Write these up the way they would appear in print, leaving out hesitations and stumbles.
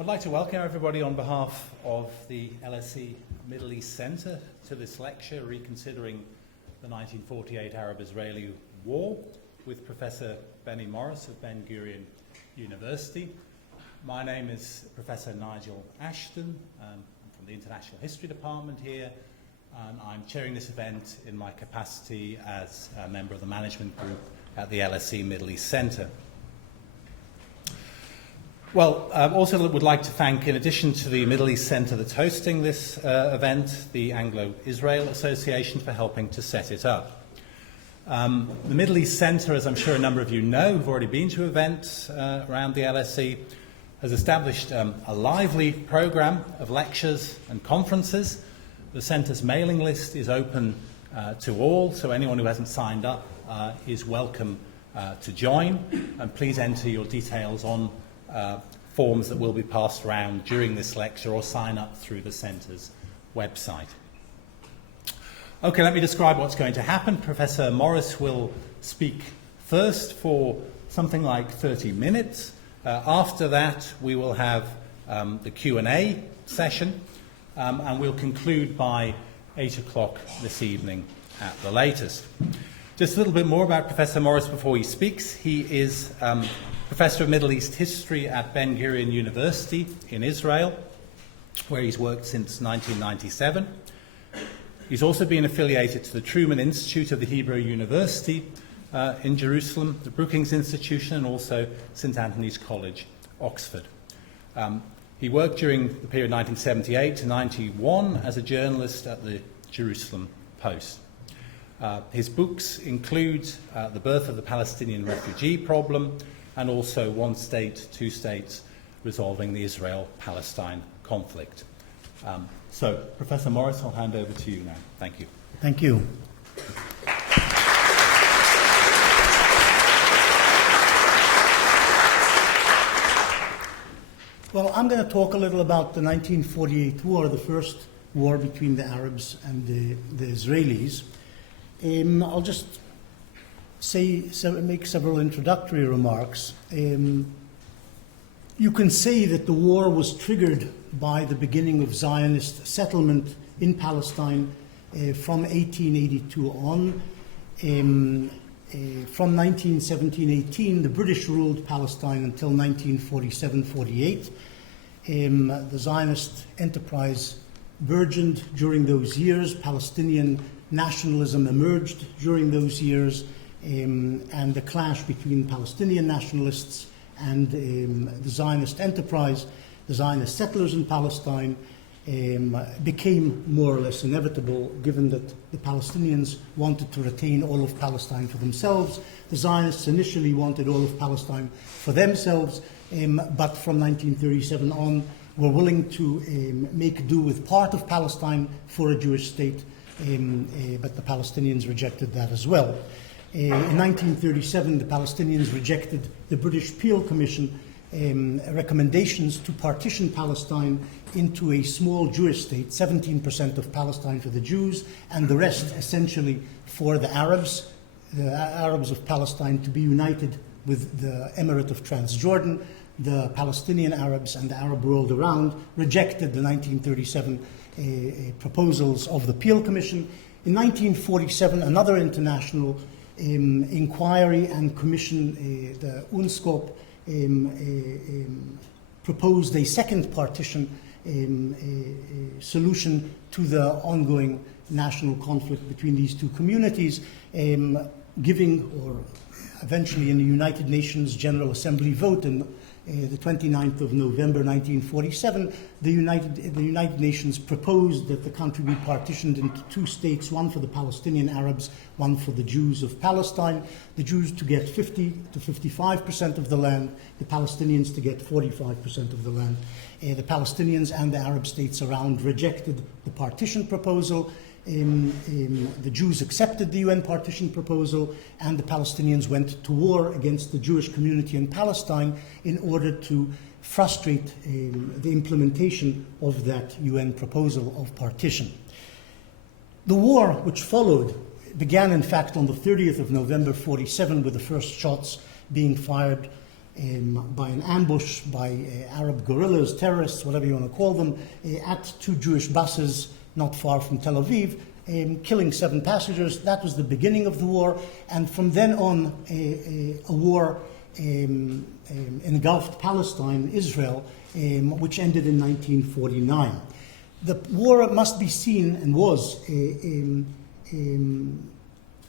I'd like to welcome everybody on behalf of the LSE Middle East Centre to this lecture, Reconsidering the 1948 Arab-Israeli War, with Professor Benny Morris of Ben-Gurion University. My name is Professor Nigel Ashton. I'm from the International History Department here, and I'm chairing this event in my capacity as a member of the management group at the LSE Middle East Centre. Well, I also would like to thank, in addition to the Middle East Centre that's hosting this event, the Anglo-Israel Association for helping to set it up. The Middle East Centre, as I'm sure a number of you know who've already been to events around the LSE, has established a lively programme of lectures and conferences. The Centre's mailing list is open to all, so anyone who hasn't signed up is welcome to join. And please enter your details on forms that will be passed around during this lecture, or sign up through the Centre's website. Okay, let me describe what's going to happen. Professor Morris will speak first for something like 30 minutes. After that, we will have the Q&A session, and we'll conclude by 8 o'clock this evening at the latest. Just a little bit more about Professor Morris before he speaks. He is Professor of Middle East History at Ben-Gurion University in Israel, where he's worked since 1997. He's also been affiliated to the Truman Institute of the Hebrew University in Jerusalem, the Brookings Institution, and also St. Anthony's College, Oxford. He worked during the period 1978 to 91 as a journalist at the Jerusalem Post. His books include The Birth of the Palestinian Refugee Problem, and also One State, Two States, Resolving the Israel-Palestine Conflict. So, Professor Morris, I'll hand over to you now. Thank you. Thank you. Well, I'm going to talk a little about the 1948 war, the first war between the Arabs and the Israelis. I'll just make several introductory remarks. You can say that the war was triggered by the beginning of Zionist settlement in Palestine from 1882 on. From 1917-18, the British ruled Palestine until 1947-48. The Zionist enterprise burgeoned during those years. Palestinian nationalism emerged during those years, and the clash between Palestinian nationalists and the Zionist enterprise, the Zionist settlers in Palestine, became more or less inevitable, given that the Palestinians wanted to retain all of Palestine for themselves. The Zionists initially wanted all of Palestine for themselves, but from 1937 on were willing to make do with part of Palestine for a Jewish state, but the Palestinians rejected that as well. In 1937, the Palestinians rejected the British Peel Commission recommendations to partition Palestine into a small Jewish state, 17% of Palestine for the Jews, and the rest essentially for the Arabs of Palestine to be united with the Emirate of Transjordan. The Palestinian Arabs and the Arab world around rejected the 1937 proposals of the Peel Commission. In 1947, another international inquiry and commission, the UNSCOP, proposed a second partition solution to the ongoing national conflict between these two communities, giving, or eventually in the United Nations General Assembly vote in the 29th of November 1947, the United Nations proposed that the country be partitioned into two states, one for the Palestinian Arabs, one for the Jews of Palestine. The Jews to get 50 to 55% of the land, the Palestinians to get 45% of the land. The Palestinians and the Arab states around rejected the partition proposal. The Jews accepted the UN partition proposal, and the Palestinians went to war against the Jewish community in Palestine in order to frustrate the implementation of that UN proposal of partition. The war which followed began, in fact, on the 30th of November 1947, with the first shots being fired by an ambush by Arab guerrillas, terrorists, whatever you want to call them, at 2 Jewish buses not far from Tel Aviv, killing 7 passengers. That was the beginning of the war, and from then on, a war engulfed Palestine, Israel, which ended in 1949. The war must be seen, and was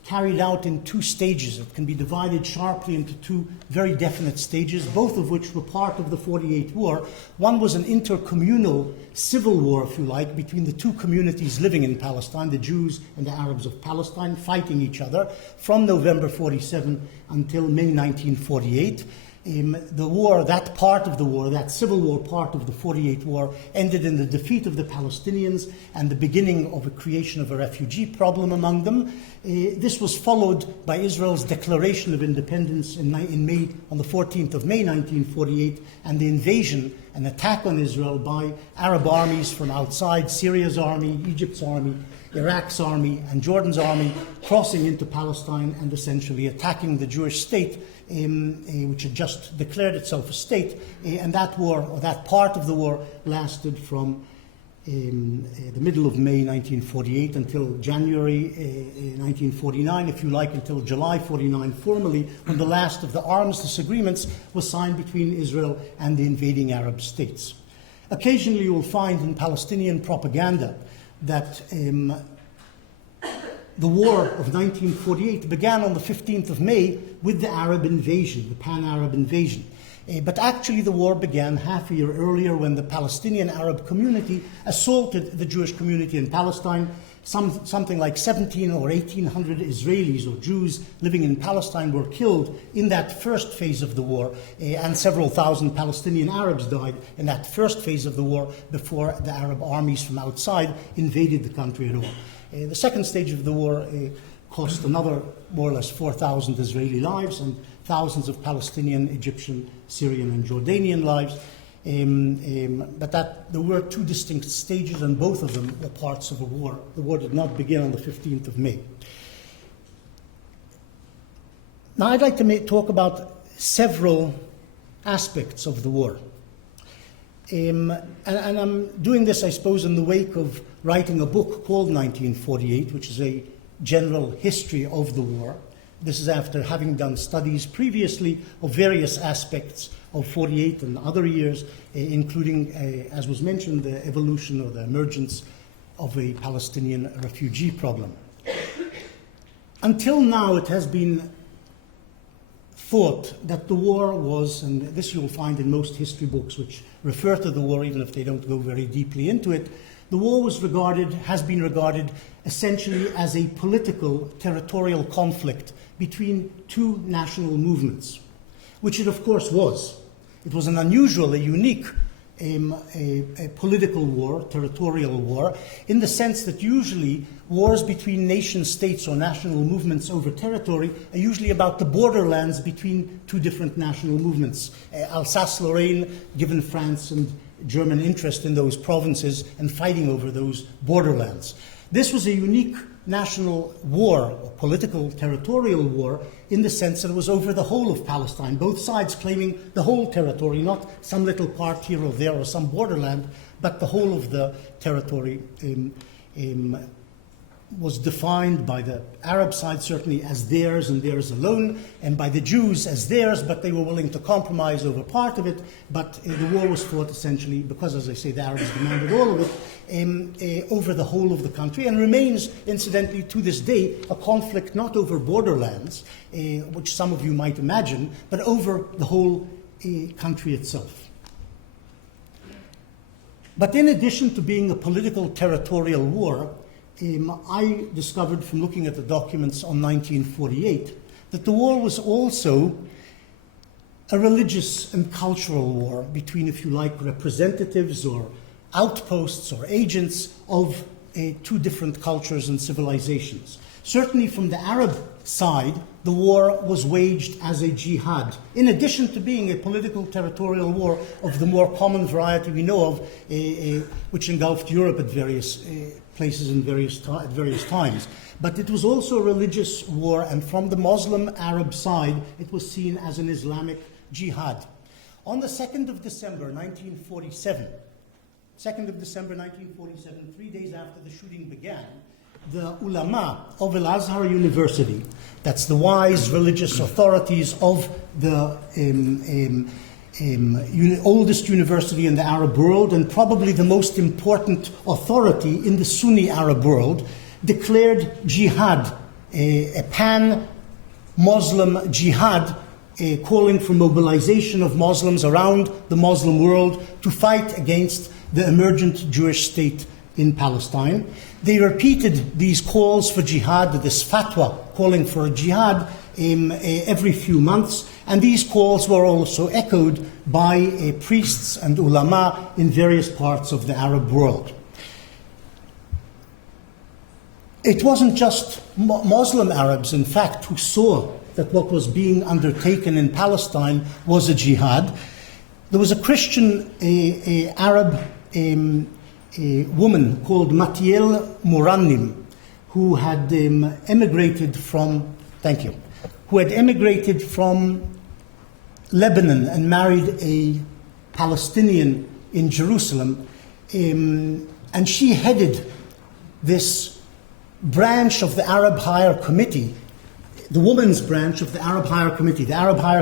carried out in 2 stages. It can be divided sharply into 2 very definite stages, both of which were part of the 48 war. One was an intercommunal civil war, if you like, between the 2 communities living in Palestine, the Jews and the Arabs of Palestine, fighting each other from November 47 until May 1948. The war, that part of the war, that civil war part of the 48 war, ended in the defeat of the Palestinians and the beginning of a creation of a refugee problem among them. This was followed by Israel's declaration of independence in May, on the 14th of May 1948, and the invasion, an attack on Israel by Arab armies from outside, Syria's army, Egypt's army, Iraq's army, and Jordan's army, crossing into Palestine and essentially attacking the Jewish state, which had just declared itself a state. And that war, or that part of the war, lasted from the middle of May 1948 until January 1949, if you like, until July 49 formally, when the last of the armistice agreements was signed between Israel and the invading Arab states. Occasionally you will find in Palestinian propaganda that the war of 1948 began on the 15th of May with the Arab invasion, the pan-Arab invasion. But actually the war began half a year earlier when the Palestinian Arab community assaulted the Jewish community in Palestine. Something like 1,700 or 1,800 Israelis or Jews living in Palestine were killed in that first phase of the war, and several thousand Palestinian Arabs died in that first phase of the war before the Arab armies from outside invaded the country at all. The second stage of the war cost another more or less 4,000 Israeli lives and thousands of Palestinian, Egyptian, Syrian and Jordanian lives. But there were 2 distinct stages, and both of them were parts of a war. The war did not begin on the 15th of May. Now I'd like to talk about several aspects of the war. And I'm doing this, I suppose, in the wake of writing a book called 1948, which is a general history of the war. This is after having done studies previously of various aspects of 48 and other years, including, as was mentioned, the evolution or the emergence of a Palestinian refugee problem. Until now, it has been thought that the war was, and this you'll find in most history books which refer to the war, even if they don't go very deeply into it, the war has been regarded essentially as a political territorial conflict between 2 national movements, which it of course was. It was an unusual, a unique a political war, territorial war, in the sense that usually wars between nation states or national movements over territory are usually about the borderlands between 2 different national movements. Alsace-Lorraine, given France and German interest in those provinces and fighting over those borderlands. This was a unique national war, a political territorial war, in the sense that it was over the whole of Palestine, both sides claiming the whole territory, not some little part here or there or some borderland, but the whole of the territory was defined by the Arab side certainly as theirs and theirs alone, and by the Jews as theirs, but they were willing to compromise over part of it. But the war was fought essentially, because as I say, the Arabs demanded all of it, over the whole of the country, and remains, incidentally, to this day, a conflict not over borderlands, which some of you might imagine, but over the whole country itself. But in addition to being a political territorial war, I discovered from looking at the documents on 1948 that the war was also a religious and cultural war between, if you like, representatives or outposts or agents of 2 different cultures and civilizations. Certainly from the Arab side, the war was waged as a jihad, in addition to being a political territorial war of the more common variety we know of, which engulfed Europe at various places and at various times. But it was also a religious war, and from the Muslim Arab side, it was seen as an Islamic jihad. On the 2nd of December 1947, 3 days after the shooting began, the ulama of Al-Azhar University, that's the wise religious authorities of the oldest university in the Arab world and probably the most important authority in the Sunni Arab world, declared jihad, a pan-Muslim jihad, calling for mobilization of Muslims around the Muslim world to fight against the emergent Jewish state in Palestine. They repeated these calls for jihad, this fatwa calling for a jihad, every few months, and these calls were also echoed by priests and ulama in various parts of the Arab world. It wasn't just Muslim Arabs, in fact, who saw that what was being undertaken in Palestine was a jihad. There was a Christian Arab woman called Matiel Murannim who had emigrated from Lebanon and married a Palestinian in Jerusalem, and she headed this branch of the Arab Higher Committee, the women's branch of the Arab Higher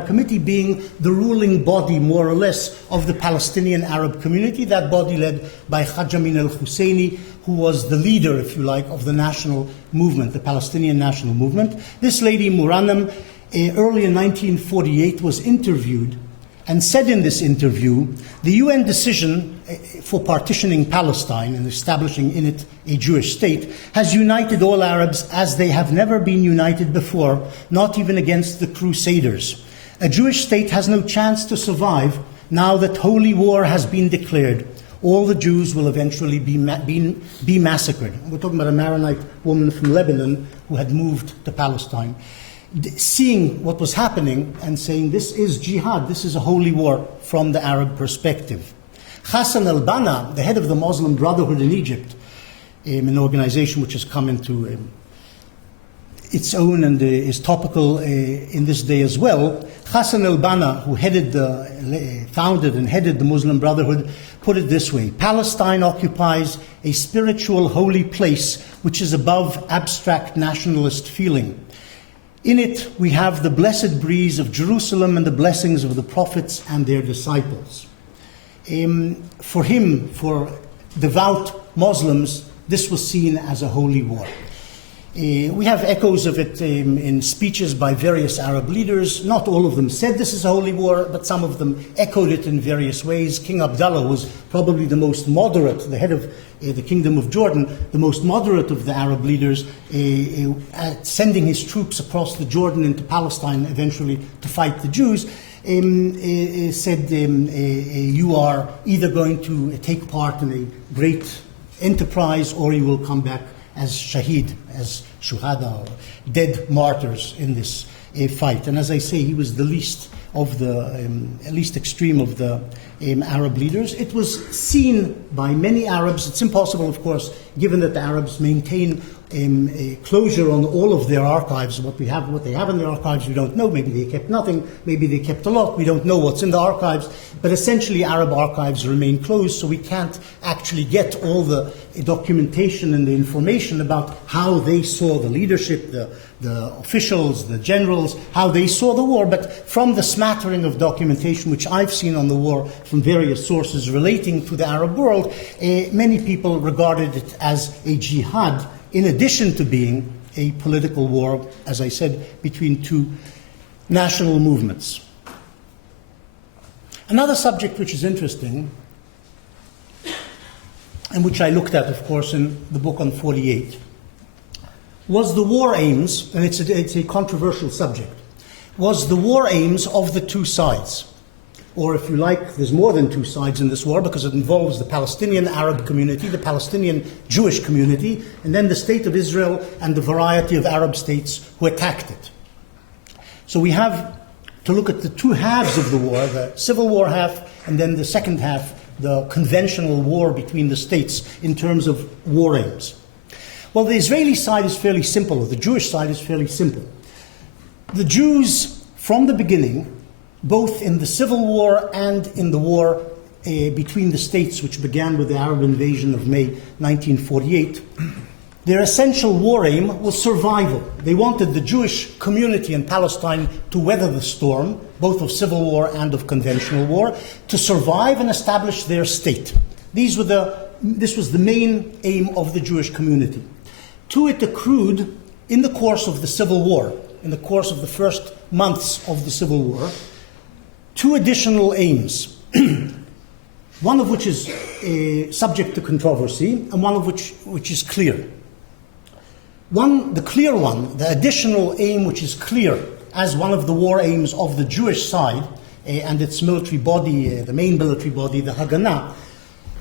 Committee being the ruling body, more or less, of the Palestinian Arab community, that body led by Haj Amin al-Husseini, who was the leader, if you like, of the national movement, the Palestinian national movement. This lady, Murannem, early in 1948 was interviewed and said in this interview, the UN decision for partitioning Palestine and establishing in it a Jewish state has united all Arabs as they have never been united before, not even against the Crusaders. A Jewish state has no chance to survive now that holy war has been declared. All the Jews will eventually be massacred. We're talking about a Maronite woman from Lebanon who had moved to Palestine, seeing what was happening and saying, this is jihad, this is a holy war from the Arab perspective. Hassan al-Banna, the head of the Muslim Brotherhood in Egypt, an organization which has come into its own and is topical in this day as well, Hassan al-Banna, who founded and headed the Muslim Brotherhood, put it this way: Palestine occupies a spiritual holy place which is above abstract nationalist feeling. In it, we have the blessed breeze of Jerusalem and the blessings of the prophets and their disciples. For him, for devout Muslims, this was seen as a holy war. We have echoes of it in speeches by various Arab leaders. Not all of them said this is a holy war, but some of them echoed it in various ways. King Abdullah was probably the most moderate, the head of the Kingdom of Jordan, the most moderate of the Arab leaders, sending his troops across the Jordan into Palestine eventually to fight the Jews, said, you are either going to take part in a great enterprise or you will come back as shaheed, as shuhada, or dead martyrs in this fight. And as I say, he was the least of the least extreme of the Arab leaders. It was seen by many Arabs. It's impossible, of course, given that the Arabs maintain a closure on all of their archives. What they have in their archives, we don't know. Maybe they kept nothing. Maybe they kept a lot. We don't know what's in the archives. But essentially, Arab archives remain closed, so we can't actually get all the documentation and the information about how they saw the leadership, the officials, the generals, how they saw the war. But from the smattering of documentation which I've seen on the war from various sources relating to the Arab world, many people regarded it as a jihad, in addition to being a political war, as I said, between two national movements. Another subject which is interesting, and which I looked at, of course, in the book on 48, was the war aims, and it's a controversial subject, was the war aims of the two sides. Or if you like, there's more than two sides in this war because it involves the Palestinian Arab community, the Palestinian Jewish community, and then the State of Israel and the variety of Arab states who attacked it. So we have to look at the two halves of the war, the civil war half, and then the second half, the conventional war between the states in terms of war aims. Well, the Israeli side is fairly simple, or the Jewish side is fairly simple. The Jews, from the beginning, both in the Civil War and in the war between the states, which began with the Arab invasion of May 1948, their essential war aim was survival. They wanted the Jewish community in Palestine to weather the storm, both of civil war and of conventional war, to survive and establish their state. This was the main aim of the Jewish community. To it accrued, in the course of the Civil War, in the course of the first months of the Civil War, two additional aims, one of which is subject to controversy and one of which is clear. The clear one, the additional aim which is clear as one of the war aims of the Jewish side and its military body, the main military body, the Haganah,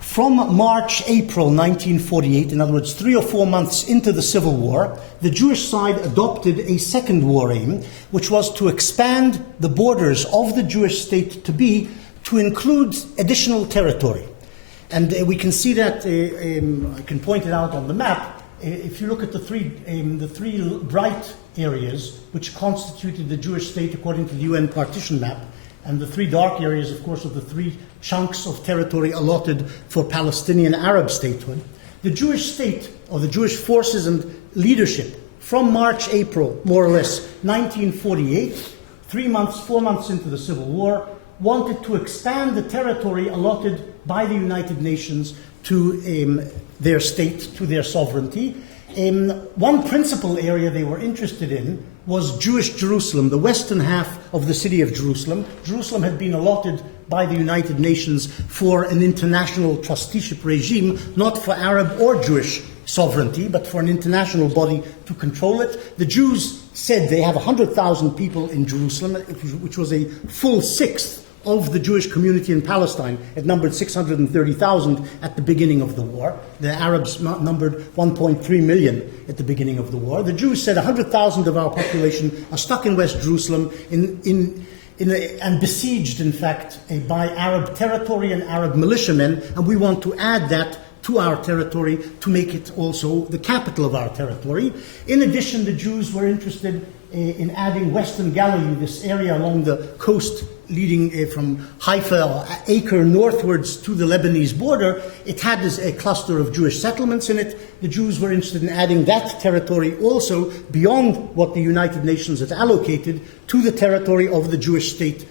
from March, April 1948, in other words, 3 or 4 months into the Civil War, the Jewish side adopted a second war aim, which was to expand the borders of the Jewish state to include additional territory. And we can see that, I can point it out on the map. If you look at the three bright areas which constituted the Jewish state according to the UN partition map, and the three dark areas, of course, are the three chunks of territory allotted for Palestinian Arab statehood, the Jewish state, or the Jewish forces and leadership, from March, April, more or less, 1948, 4 months into the Civil War, wanted to expand the territory allotted by the United Nations to their state, to their sovereignty. One principal area they were interested in was Jewish Jerusalem, the western half of the city of Jerusalem. Jerusalem had been allotted by the United Nations for an international trusteeship regime, not for Arab or Jewish sovereignty, but for an international body to control it. The Jews said they have 100,000 people in Jerusalem, which was a full sixth of the Jewish community in Palestine. It numbered 630,000 at the beginning of the war. The Arabs numbered 1.3 million at the beginning of the war. The Jews said 100,000 of our population are stuck in West Jerusalem and besieged, in fact, by Arab territory and Arab militiamen, and we want to add that to our territory to make it also the capital of our territory. In addition, the Jews were interested in adding Western Galilee, this area along the coast leading from Haifa or Acre northwards to the Lebanese border. It had a cluster of Jewish settlements in it. The Jews were interested in adding that territory also beyond what the United Nations had allocated to the territory of the Jewish state.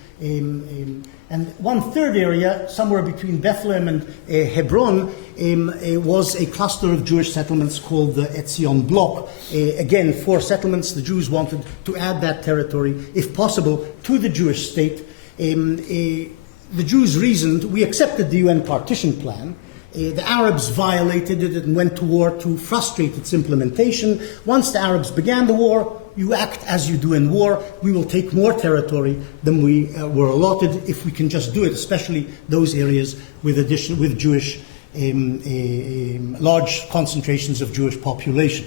And one third area, somewhere between Bethlehem and Hebron, was a cluster of Jewish settlements called the Etzion Block. Again, 4 settlements. The Jews wanted to add that territory, if possible, to the Jewish state. The Jews reasoned, we accepted the UN partition plan. The Arabs violated it and went to war to frustrate its implementation. Once the Arabs began the war, you act as you do in war. We will take more territory than we were allotted if we can just do it, especially those areas with Jewish, large concentrations of Jewish population.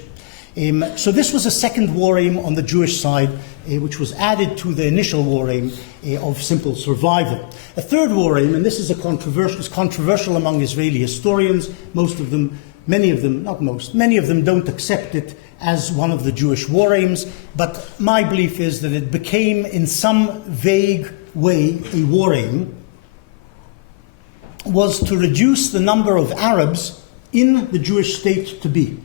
So this was a second war aim on the Jewish side, which was added to the initial war aim of simple survival. A third war aim, and this is controversial among Israeli historians. Many of them don't accept it as one of the Jewish war aims, but my belief is that it became in some vague way a war aim, was to reduce the number of Arabs in the Jewish state to be.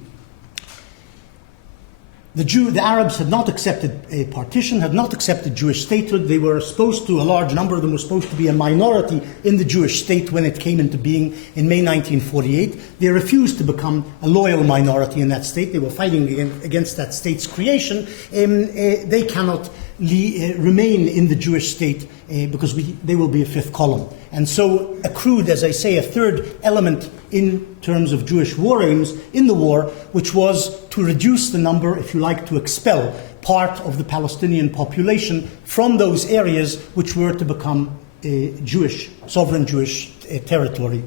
The Arabs had not accepted a partition, had not accepted Jewish statehood. They were supposed to, a large number of them were supposed to be a minority in the Jewish state when it came into being in May 1948. They refused to become a loyal minority in that state. They were fighting against that state's creation. They cannot remain in the Jewish state because they will be a fifth column. And so accrued, as I say, a third element in terms of Jewish war aims in the war, which was to reduce the number, if you like, to expel part of the Palestinian population from those areas which were to become sovereign Jewish territory.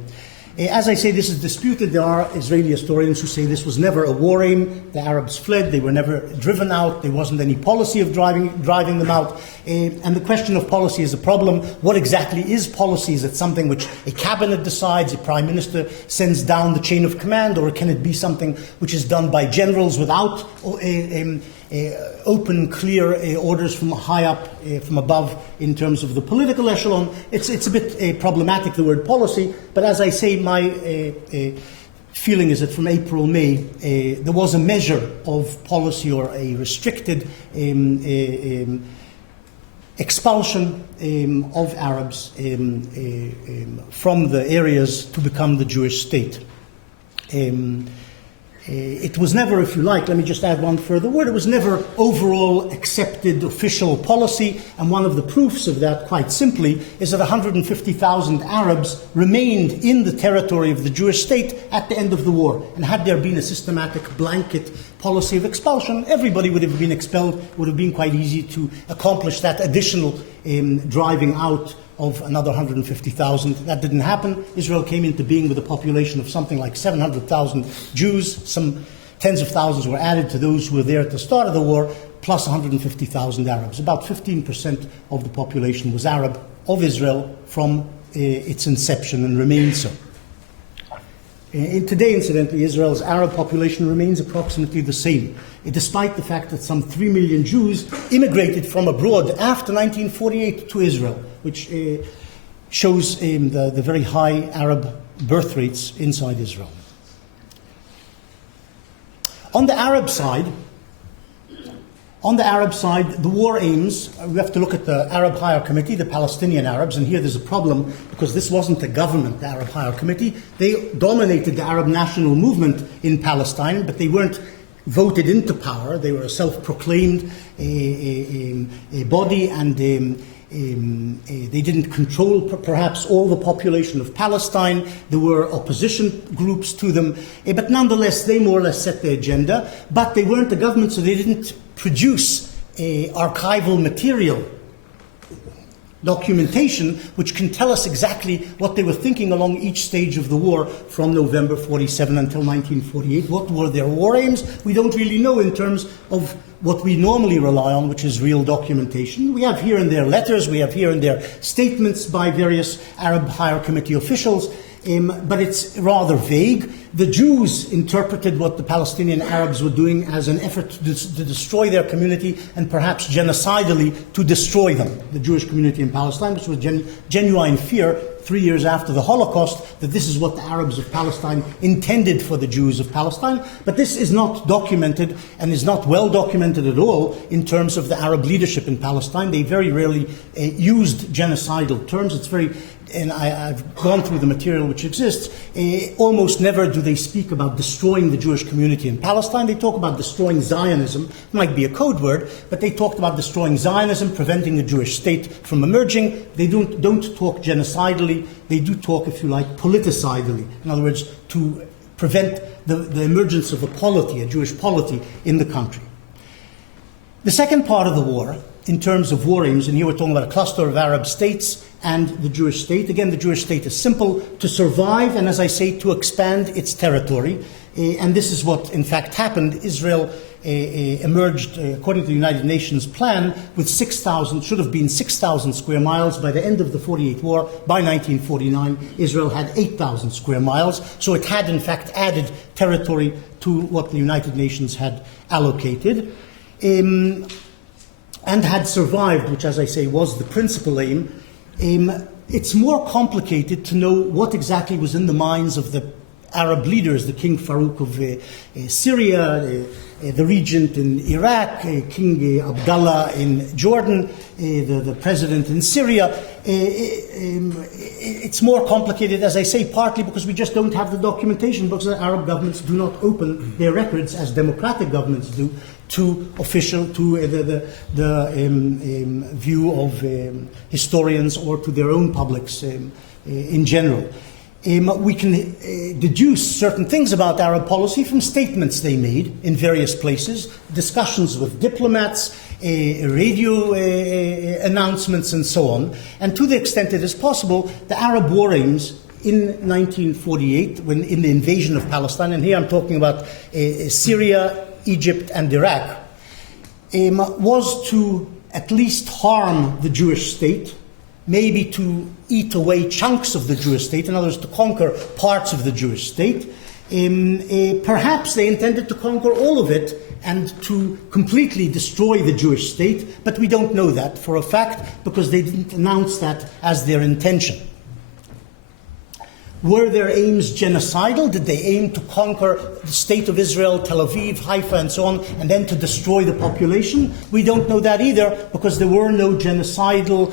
As I say, this is disputed. There are Israeli historians who say this was never a war aim. The Arabs fled. They were never driven out. There wasn't any policy of driving them out. And the question of policy is a problem. What exactly is policy? Is it something which a cabinet decides, a prime minister sends down the chain of command, or can it be something which is done by generals without open, clear orders from high up, from above, in terms of the political echelon. It's a bit problematic, the word policy, but as I say, my feeling is that from April, May, there was a measure of policy, or a restricted expulsion of Arabs from the areas to become the Jewish state. It was never, if you like, let me just add one further word, it was never overall accepted official policy, and one of the proofs of that, quite simply, is that 150,000 Arabs remained in the territory of the Jewish state at the end of the war. And had there been a systematic blanket policy of expulsion, everybody would have been expelled. It would have been quite easy to accomplish that additional driving out of another 150,000. That didn't happen. Israel came into being with a population of something like 700,000 Jews. Some tens of thousands were added to those who were there at the start of the war, plus 150,000 Arabs. About 15% of the population was Arab of Israel from its inception, and remains so. Today, incidentally, Israel's Arab population remains approximately the same, despite the fact that some 3 million Jews immigrated from abroad after 1948 to Israel, which shows the very high Arab birth rates inside Israel. On the Arab side, the war aims, we have to look at the Arab Higher Committee, the Palestinian Arabs, and here there's a problem because this wasn't a government, the Arab Higher Committee. They dominated the Arab national movement in Palestine, but they weren't voted into power. They were a self-proclaimed body, and they didn't control perhaps all the population of Palestine. There were opposition groups to them, but nonetheless they more or less set the agenda. But they weren't the government, so they didn't produce archival material, documentation, which can tell us exactly what they were thinking along each stage of the war from November 47 until 1948. What were their war aims? We don't really know in terms of what we normally rely on, which is real documentation. We have here and there letters, we have here and there statements by various Arab Higher Committee officials, but it's rather vague. The Jews interpreted what the Palestinian Arabs were doing as an effort to destroy their community, and perhaps genocidally to destroy them, the Jewish community in Palestine, which was genuine fear 3 years after the Holocaust, that this is what the Arabs of Palestine intended for the Jews of Palestine. But this is not documented, and is not well documented at all in terms of the Arab leadership in Palestine. They very rarely used genocidal terms. It's very, and I've gone through the material which exists, almost never do they speak about destroying the Jewish community in Palestine. They talk about destroying Zionism. It might be a code word, but they talked about destroying Zionism, preventing the Jewish state from emerging. They don't talk genocidally. They do talk, if you like, politicidally. In other words, to prevent the emergence of a polity, a Jewish polity, in the country. The second part of the war, in terms of war aims, and here we're talking about a cluster of Arab states and the Jewish state. Again, the Jewish state is simple: to survive, and as I say, to expand its territory. And this is what, in fact, happened. Israel emerged, according to the United Nations plan, with 6,000, should have been 6,000 square miles. By the end of the 48 war, by 1949, Israel had 8,000 square miles. So it had, in fact, added territory to what the United Nations had allocated. And had survived, which, as I say, was the principal aim. It's more complicated to know what exactly was in the minds of the Arab leaders, the King Farouk of Syria, the regent in Iraq, King Abdullah in Jordan, the president in Syria. It's more complicated, as I say, partly because we just don't have the documentation, because the Arab governments do not open their records, as democratic governments do, to the view of historians or to their own publics in general. We can deduce certain things about Arab policy from statements they made in various places, discussions with diplomats, radio announcements, and so on. And to the extent it is possible, the Arab war aims in 1948, when in the invasion of Palestine, and here I'm talking about Syria, Egypt, and Iraq, was to at least harm the Jewish state, maybe to eat away chunks of the Jewish state, in other words, to conquer parts of the Jewish state. Perhaps they intended to conquer all of it, and to completely destroy the Jewish state, but we don't know that for a fact because they didn't announce that as their intention. Were their aims genocidal? Did they aim to conquer the state of Israel, Tel Aviv, Haifa, and so on, and then to destroy the population? We don't know that either, because there were no genocidal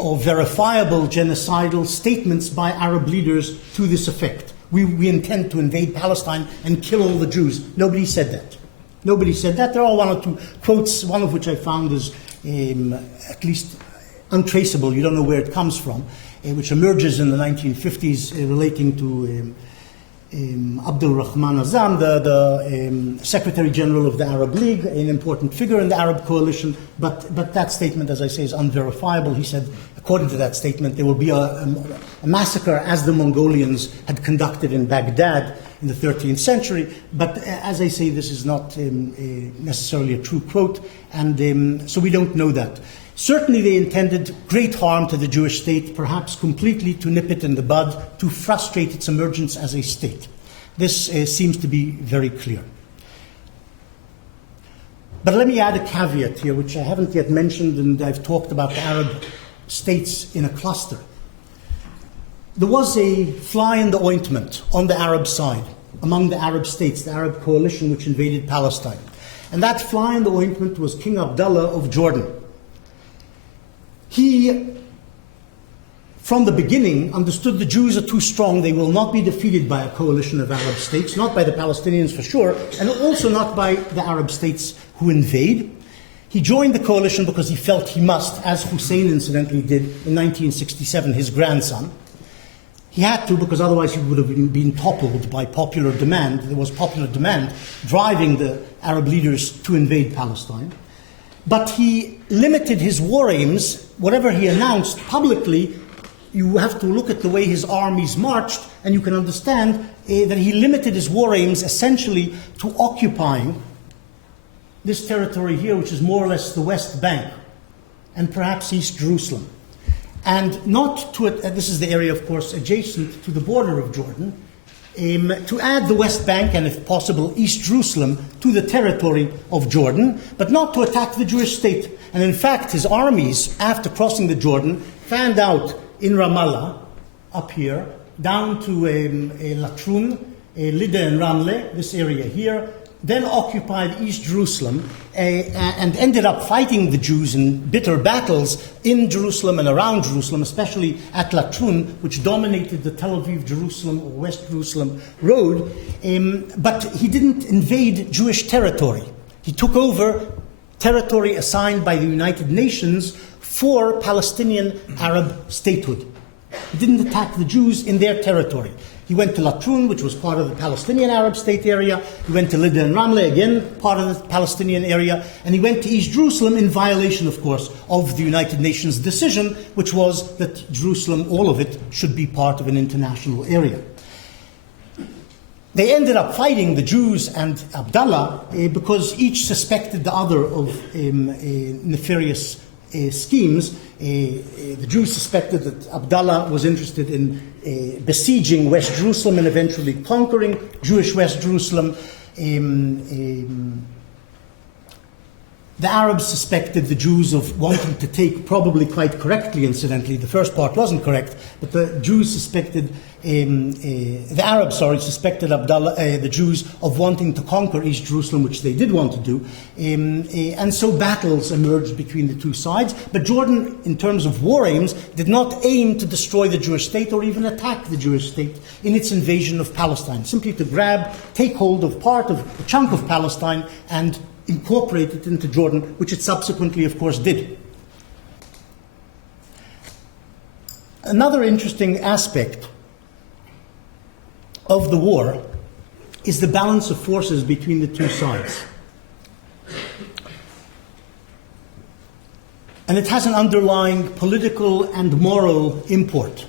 or verifiable genocidal statements by Arab leaders to this effect. We intend to invade Palestine and kill all the Jews. Nobody said that. Nobody said that. There are one or two quotes, one of which I found is at least untraceable. You don't know where it comes from. Which emerges in the 1950s relating to Abdul Rahman Azam, the Secretary General of the Arab League, an important figure in the Arab coalition. But that statement, as I say, is unverifiable. He said, according to that statement, there will be a massacre as the Mongolians had conducted in Baghdad in the 13th century. But as I say, this is not necessarily a true quote, and so we don't know that. Certainly they intended great harm to the Jewish state, perhaps completely to nip it in the bud, to frustrate its emergence as a state. This seems to be very clear. But let me add a caveat here, which I haven't yet mentioned, and I've talked about the Arab states in a cluster. There was a fly in the ointment on the Arab side, among the Arab states, the Arab coalition which invaded Palestine. And that fly in the ointment was King Abdullah of Jordan. He, from the beginning, understood the Jews are too strong. They will not be defeated by a coalition of Arab states, not by the Palestinians for sure, and also not by the Arab states who invade. He joined the coalition because he felt he must, as Hussein incidentally did in 1967, his grandson. He had to, because otherwise he would have been toppled by popular demand. There was popular demand driving the Arab leaders to invade Palestine. But he limited his war aims. Whatever he announced publicly, you have to look at the way his armies marched, and you can understand that he limited his war aims essentially to occupying this territory here, which is more or less the West Bank, and perhaps East Jerusalem. And not to it, this is the area, of course, adjacent to the border of Jordan, to add the West Bank and, if possible, East Jerusalem to the territory of Jordan, but not to attack the Jewish state. And in fact, his armies, after crossing the Jordan, fanned out in Ramallah, up here, down to Latrun, Lida and Ramle, this area here, then occupied East Jerusalem and ended up fighting the Jews in bitter battles in Jerusalem and around Jerusalem, especially at Latrun, which dominated the Tel Aviv-Jerusalem or West Jerusalem road. But he didn't invade Jewish territory. He took over territory assigned by the United Nations for Palestinian Arab statehood. He didn't attack the Jews in their territory. He went to Latrun, which was part of the Palestinian Arab state area. He went to Lida and Ramle, again part of the Palestinian area. And he went to East Jerusalem in violation, of course, of the United Nations decision, which was that Jerusalem, all of it, should be part of an international area. They ended up fighting, the Jews and Abdullah, because each suspected the other of nefarious schemes. The Jews suspected that Abdullah was interested in besieging West Jerusalem and eventually conquering Jewish West Jerusalem. The Arabs suspected the Jews of wanting to take, probably quite correctly, incidentally, the first part wasn't correct, but the Jews suspected, the Arabs, suspected the Jews of wanting to conquer East Jerusalem, which they did want to do, and so battles emerged between the two sides. But Jordan, in terms of war aims, did not aim to destroy the Jewish state or even attack the Jewish state in its invasion of Palestine, simply to take hold of a chunk of Palestine and incorporate it into Jordan, which it subsequently, of course, did. Another interesting aspect of the war is the balance of forces between the two sides. And it has an underlying political and moral import,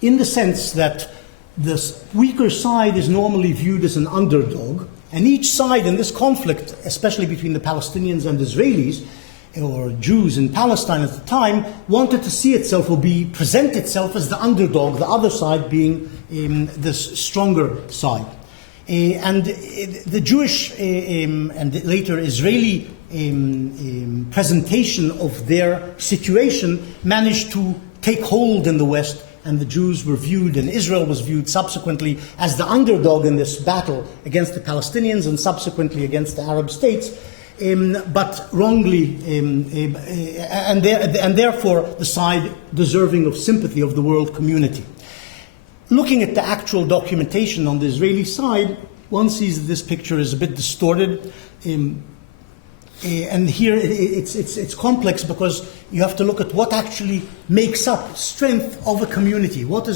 in the sense that the weaker side is normally viewed as an underdog, and each side in this conflict, especially between the Palestinians and Israelis, or Jews in Palestine at the time, wanted to see itself or present itself as the underdog, the other side being the stronger side. And the Jewish and later Israeli presentation of their situation managed to take hold in the West, and the Jews were viewed, and Israel was viewed subsequently as the underdog in this battle against the Palestinians and subsequently against the Arab states, but wrongly, and therefore the side deserving of sympathy of the world community. Looking at the actual documentation on the Israeli side, one sees that this picture is a bit distorted. And here it's complex because you have to look at what actually makes up strength of a community. What are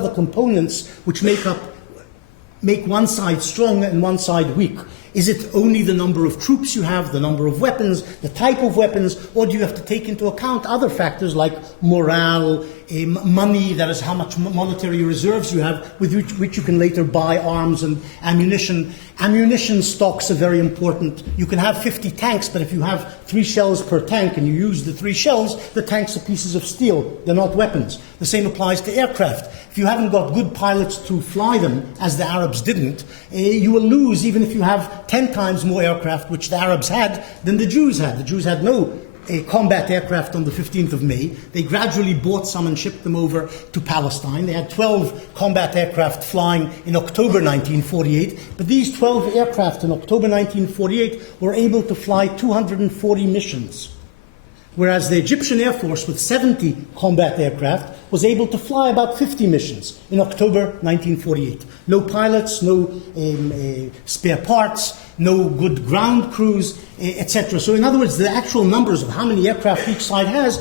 the components which make one side strong and one side weak? Is it only the number of troops you have, the number of weapons, the type of weapons, or do you have to take into account other factors like morale, money, that is how much monetary reserves you have with which you can later buy arms and ammunition. Ammunition stocks are very important. You can have 50 tanks, but if you have 3 shells per tank and you use the 3 shells, the tanks are pieces of steel. They're not weapons. The same applies to aircraft. If you haven't got good pilots to fly them, as the Arabs didn't, you will lose even if you have 10 times more aircraft, which the Arabs had, than the Jews had. The Jews had no combat aircraft on the 15th of May. They gradually bought some and shipped them over to Palestine. They had 12 combat aircraft flying in October 1948, but these 12 aircraft in October 1948 were able to fly 240 missions, whereas the Egyptian Air Force, with 70 combat aircraft, was able to fly about 50 missions in October 1948. No pilots, no spare parts, no good ground crews, etc. So in other words, the actual numbers of how many aircraft each side has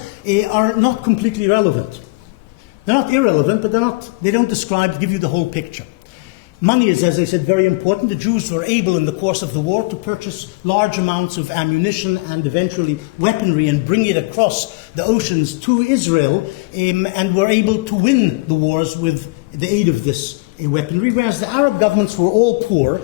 are not completely relevant. They're not irrelevant, but they don't give you the whole picture. Money is, as I said, very important. The Jews were able, in the course of the war, to purchase large amounts of ammunition and eventually weaponry and bring it across the oceans to Israel, and were able to win the wars with the aid of this weaponry, whereas the Arab governments were all poor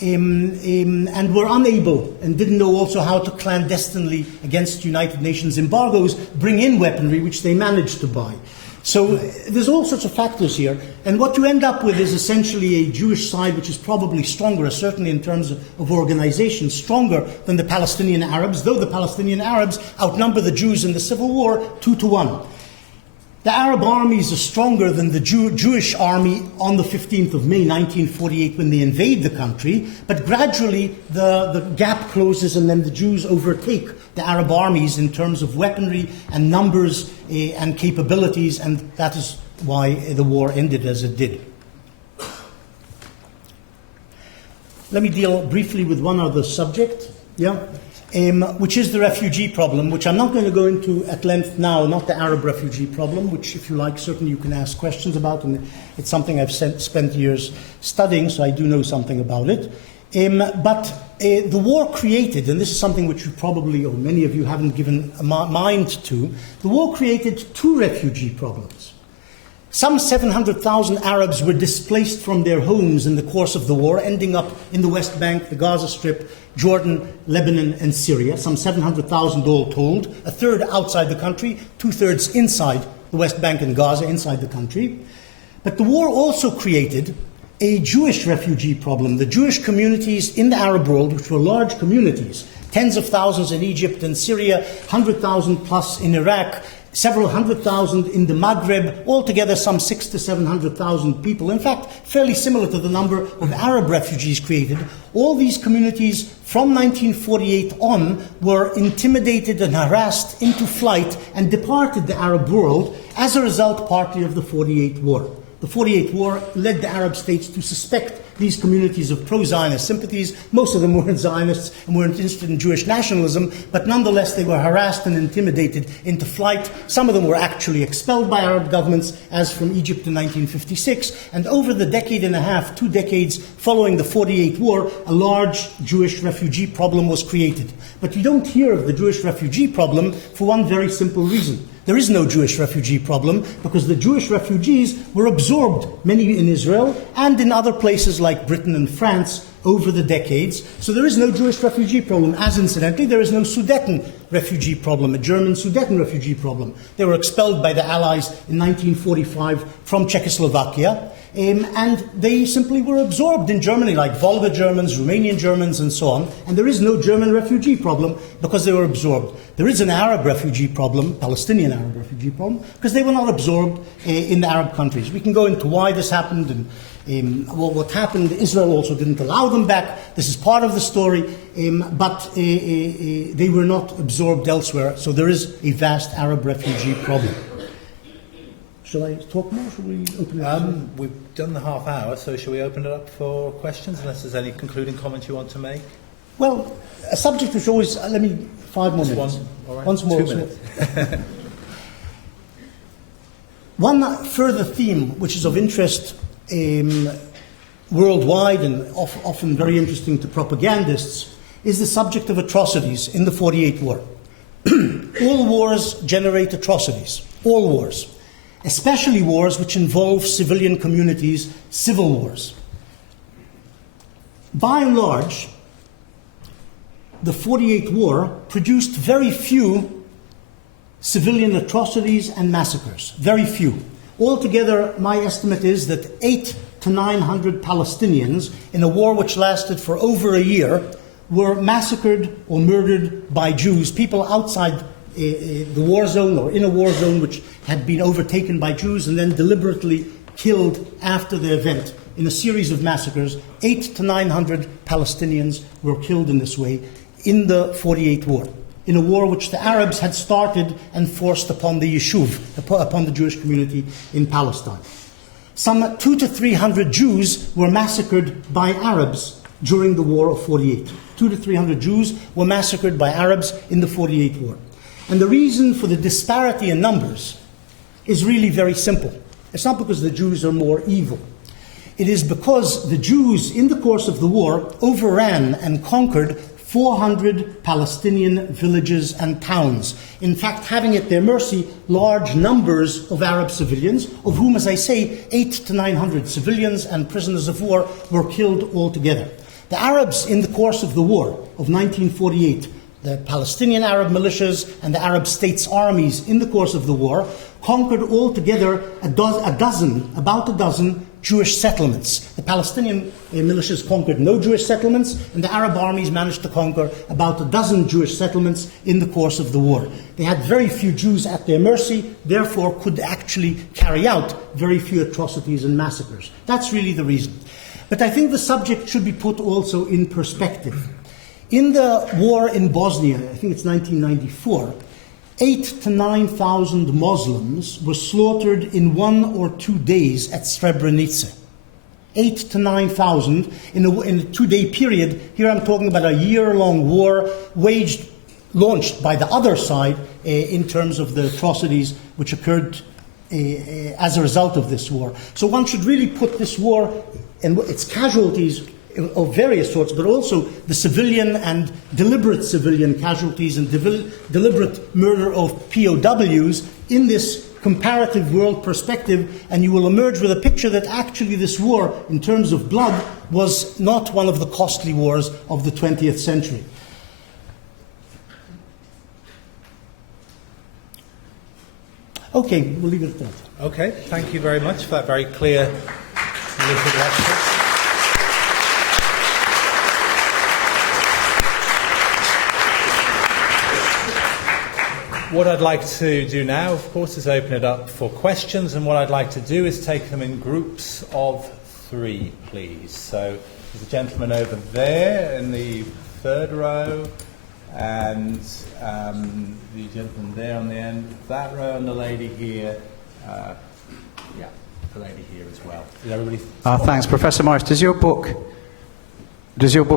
and were unable and didn't know also how to clandestinely, against United Nations embargoes, bring in weaponry which they managed to buy. So there's all sorts of factors here, and what you end up with is essentially a Jewish side which is probably stronger, certainly in terms of organization, stronger than the Palestinian Arabs, though the Palestinian Arabs outnumber the Jews in the Civil War 2-1. The Arab armies are stronger than the Jewish army on the 15th of May 1948 when they invade the country, but gradually the gap closes and then the Jews overtake the Arab armies in terms of weaponry and numbers and capabilities, and that is why the war ended as it did. Let me deal briefly with one other subject. Which is the refugee problem, which I'm not going to go into at length now, not the Arab refugee problem, which, if you like, certainly you can ask questions about, and it's something I've spent years studying, so I do know something about it. But the war created, and this is something which you probably, or many of you, haven't given a mind to, the war created 2 refugee problems. Some 700,000 Arabs were displaced from their homes in the course of the war, ending up in the West Bank, the Gaza Strip, Jordan, Lebanon, and Syria. Some 700,000 all told, a third outside the country, 2/3 inside the West Bank and Gaza, inside the country. But the war also created a Jewish refugee problem. The Jewish communities in the Arab world, which were large communities, tens of thousands in Egypt and Syria, 100,000 plus in Iraq, several 100,000 in the Maghreb, altogether some 600,000 to 700,000 people. In fact, fairly similar to the number of Arab refugees created. All these communities from 1948 on were intimidated and harassed into flight and departed the Arab world as a result partly of the 48 war. The 48 war led the Arab states to suspect these communities of pro-Zionist sympathies. Most of them weren't Zionists and weren't interested in Jewish nationalism, but nonetheless they were harassed and intimidated into flight. Some of them were actually expelled by Arab governments, as from Egypt in 1956. And over the decade and a half, 2 decades following the 48 war, a large Jewish refugee problem was created. But you don't hear of the Jewish refugee problem for one very simple reason. There is no Jewish refugee problem because the Jewish refugees were absorbed, many in Israel and in other places like Britain and France, over the decades. So there is no Jewish refugee problem, as incidentally there is no Sudeten refugee problem, a German Sudeten refugee problem. They were expelled by the Allies in 1945 from Czechoslovakia, and they simply were absorbed in Germany, like Volga Germans, Romanian Germans, and so on. And there is no German refugee problem because they were absorbed. There is an Arab refugee problem, Palestinian Arab refugee problem, because they were not absorbed in the Arab countries. We can go into why this happened and what happened. Israel also didn't allow them back. This is part of the story, but they were not absorbed elsewhere. So there is a vast Arab refugee problem. Shall I talk more? Shall we open it up? We've done the half hour, so shall we open it up for questions, unless there's any concluding comments you want to make? Well, a subject which always... let me... 5 more minutes. All right. Once more. 2 minutes. One further theme which is of interest worldwide and often very interesting to propagandists is the subject of atrocities in the 48 war. All wars generate atrocities. All wars. Especially wars which involve civilian communities, civil wars. By and large, the 48 war produced very few civilian atrocities and massacres. Very few. Altogether, my estimate is that 800 to 900 Palestinians in a war which lasted for over a year were massacred or murdered by Jews, people outside the war zone or in a war zone which had been overtaken by Jews and then deliberately killed after the event in a series of massacres. 800 to 900 Palestinians were killed in this way in the 48 war, in a war which the Arabs had started and forced upon the Yishuv, upon the Jewish community in Palestine. Some 200 to 300 Jews were massacred by Arabs during the War of 48. 200 to 300 Jews were massacred by Arabs in the 48 war. And the reason for the disparity in numbers is really very simple. It's not because the Jews are more evil. It is because the Jews, in the course of the war, overran and conquered 400 Palestinian villages and towns, in fact having at their mercy large numbers of Arab civilians, of whom, as I say, 800 to 900 civilians and prisoners of war were killed altogether. The Arabs, in the course of the war of 1948, the Palestinian Arab militias and the Arab states' armies in the course of the war, conquered altogether about a dozen Jewish settlements. The Palestinian militias conquered no Jewish settlements, and the Arab armies managed to conquer about a dozen Jewish settlements in the course of the war. They had very few Jews at their mercy, therefore could actually carry out very few atrocities and massacres. That's really the reason. But I think the subject should be put also in perspective. In the war in Bosnia, I think it's 1994, 8,000 to 9,000 Muslims were slaughtered in 1 or 2 days at Srebrenica. 8,000 to 9,000 in a 2-day period. Here I'm talking about a year-long war launched by the other side in terms of the atrocities which occurred as a result of this war. So one should really put this war and its casualties of various sorts, but also the civilian and deliberate civilian casualties and deliberate murder of POWs in this comparative world perspective, and you will emerge with a picture that actually this war, in terms of blood, was not one of the costly wars of the 20th century. Okay, we'll leave it at that. Okay, thank you very much for that very clear little lecture. What I'd like to do now, of course, is open it up for questions, and what I'd like to do is take them in groups of 3, please. So there's a gentleman over there in the 3rd row, and the gentleman there on the end of that row, and the lady here. The lady here as well. Is everybody? Thanks, Professor Morris. Does your book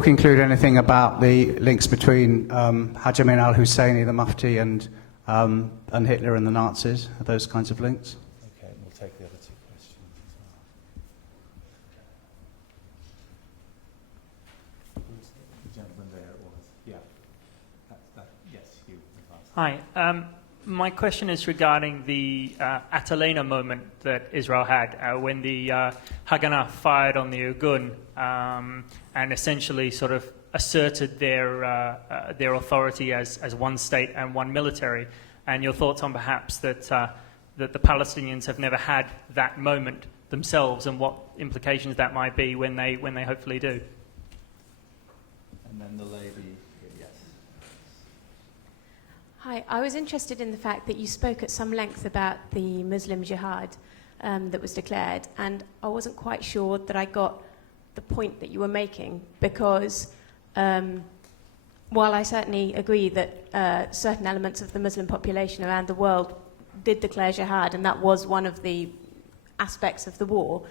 include anything about the links between Haj Amin al-Husseini, the Mufti, and Hitler and the Nazis? Are those kinds of links? Okay, we'll take the other 2 questions as well. The gentleman there it was. Yeah. Yes, you. Hi. My question is regarding the Atalena moment that Israel had when the Haganah fired on the Irgun and essentially sort of asserted their authority as one state and one military. And your thoughts on perhaps that the Palestinians have never had that moment themselves, and what implications that might be when they hopefully do. And then the lady, yes. Hi, I was interested in the fact that you spoke at some length about the Muslim jihad that was declared, and I wasn't quite sure that I got the point that you were making, because while I certainly agree that certain elements of the Muslim population around the world did declare jihad, and that was one of the aspects of the war,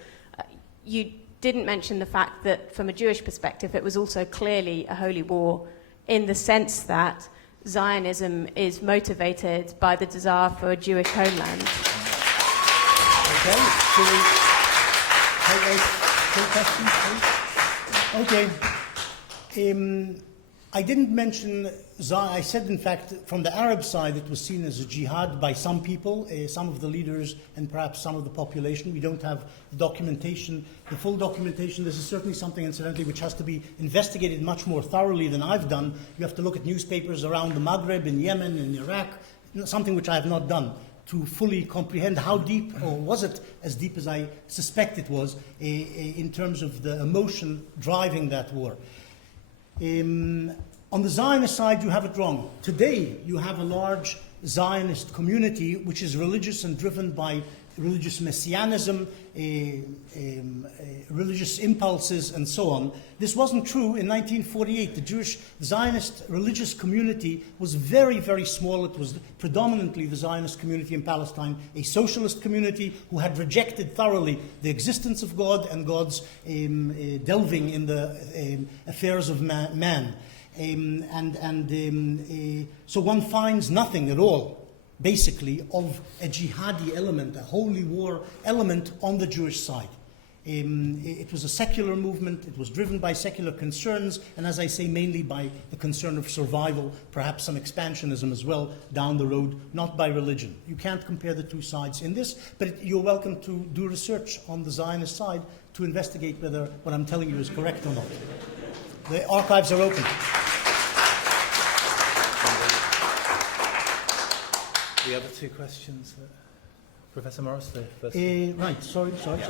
you didn't mention the fact that from a Jewish perspective it was also clearly a holy war, in the sense that Zionism is motivated by the desire for a Jewish homeland. Okay, so take questions, please. Okay. I didn't mention I said, in fact, from the Arab side, it was seen as a jihad by some people, some of the leaders and perhaps some of the population. We don't have the documentation, the full documentation. This is certainly something, incidentally, which has to be investigated much more thoroughly than I've done. You have to look at newspapers around the Maghreb, in Yemen, in Iraq, something which I have not done, to fully comprehend how deep, or was it as deep as I suspect it was, in terms of the emotion driving that war. On the Zionist side, you have it wrong. Today, you have a large Zionist community which is religious and driven by religious messianism, religious impulses, and so on. This wasn't true in 1948. The Jewish Zionist religious community was very, very small. It was predominantly the Zionist community in Palestine, a socialist community who had rejected thoroughly the existence of God and God's delving in the affairs of man. So one finds nothing at all, basically, of a jihadi element, a holy war element on the Jewish side. It was a secular movement, it was driven by secular concerns, and as I say, mainly by the concern of survival, perhaps some expansionism as well down the road, not by religion. You can't compare the two sides in this, but you're welcome to do research on the Zionist side to investigate whether what I'm telling you is correct or not. The archives are open. The other two questions, Professor Morris, the first. Right, sorry. Kind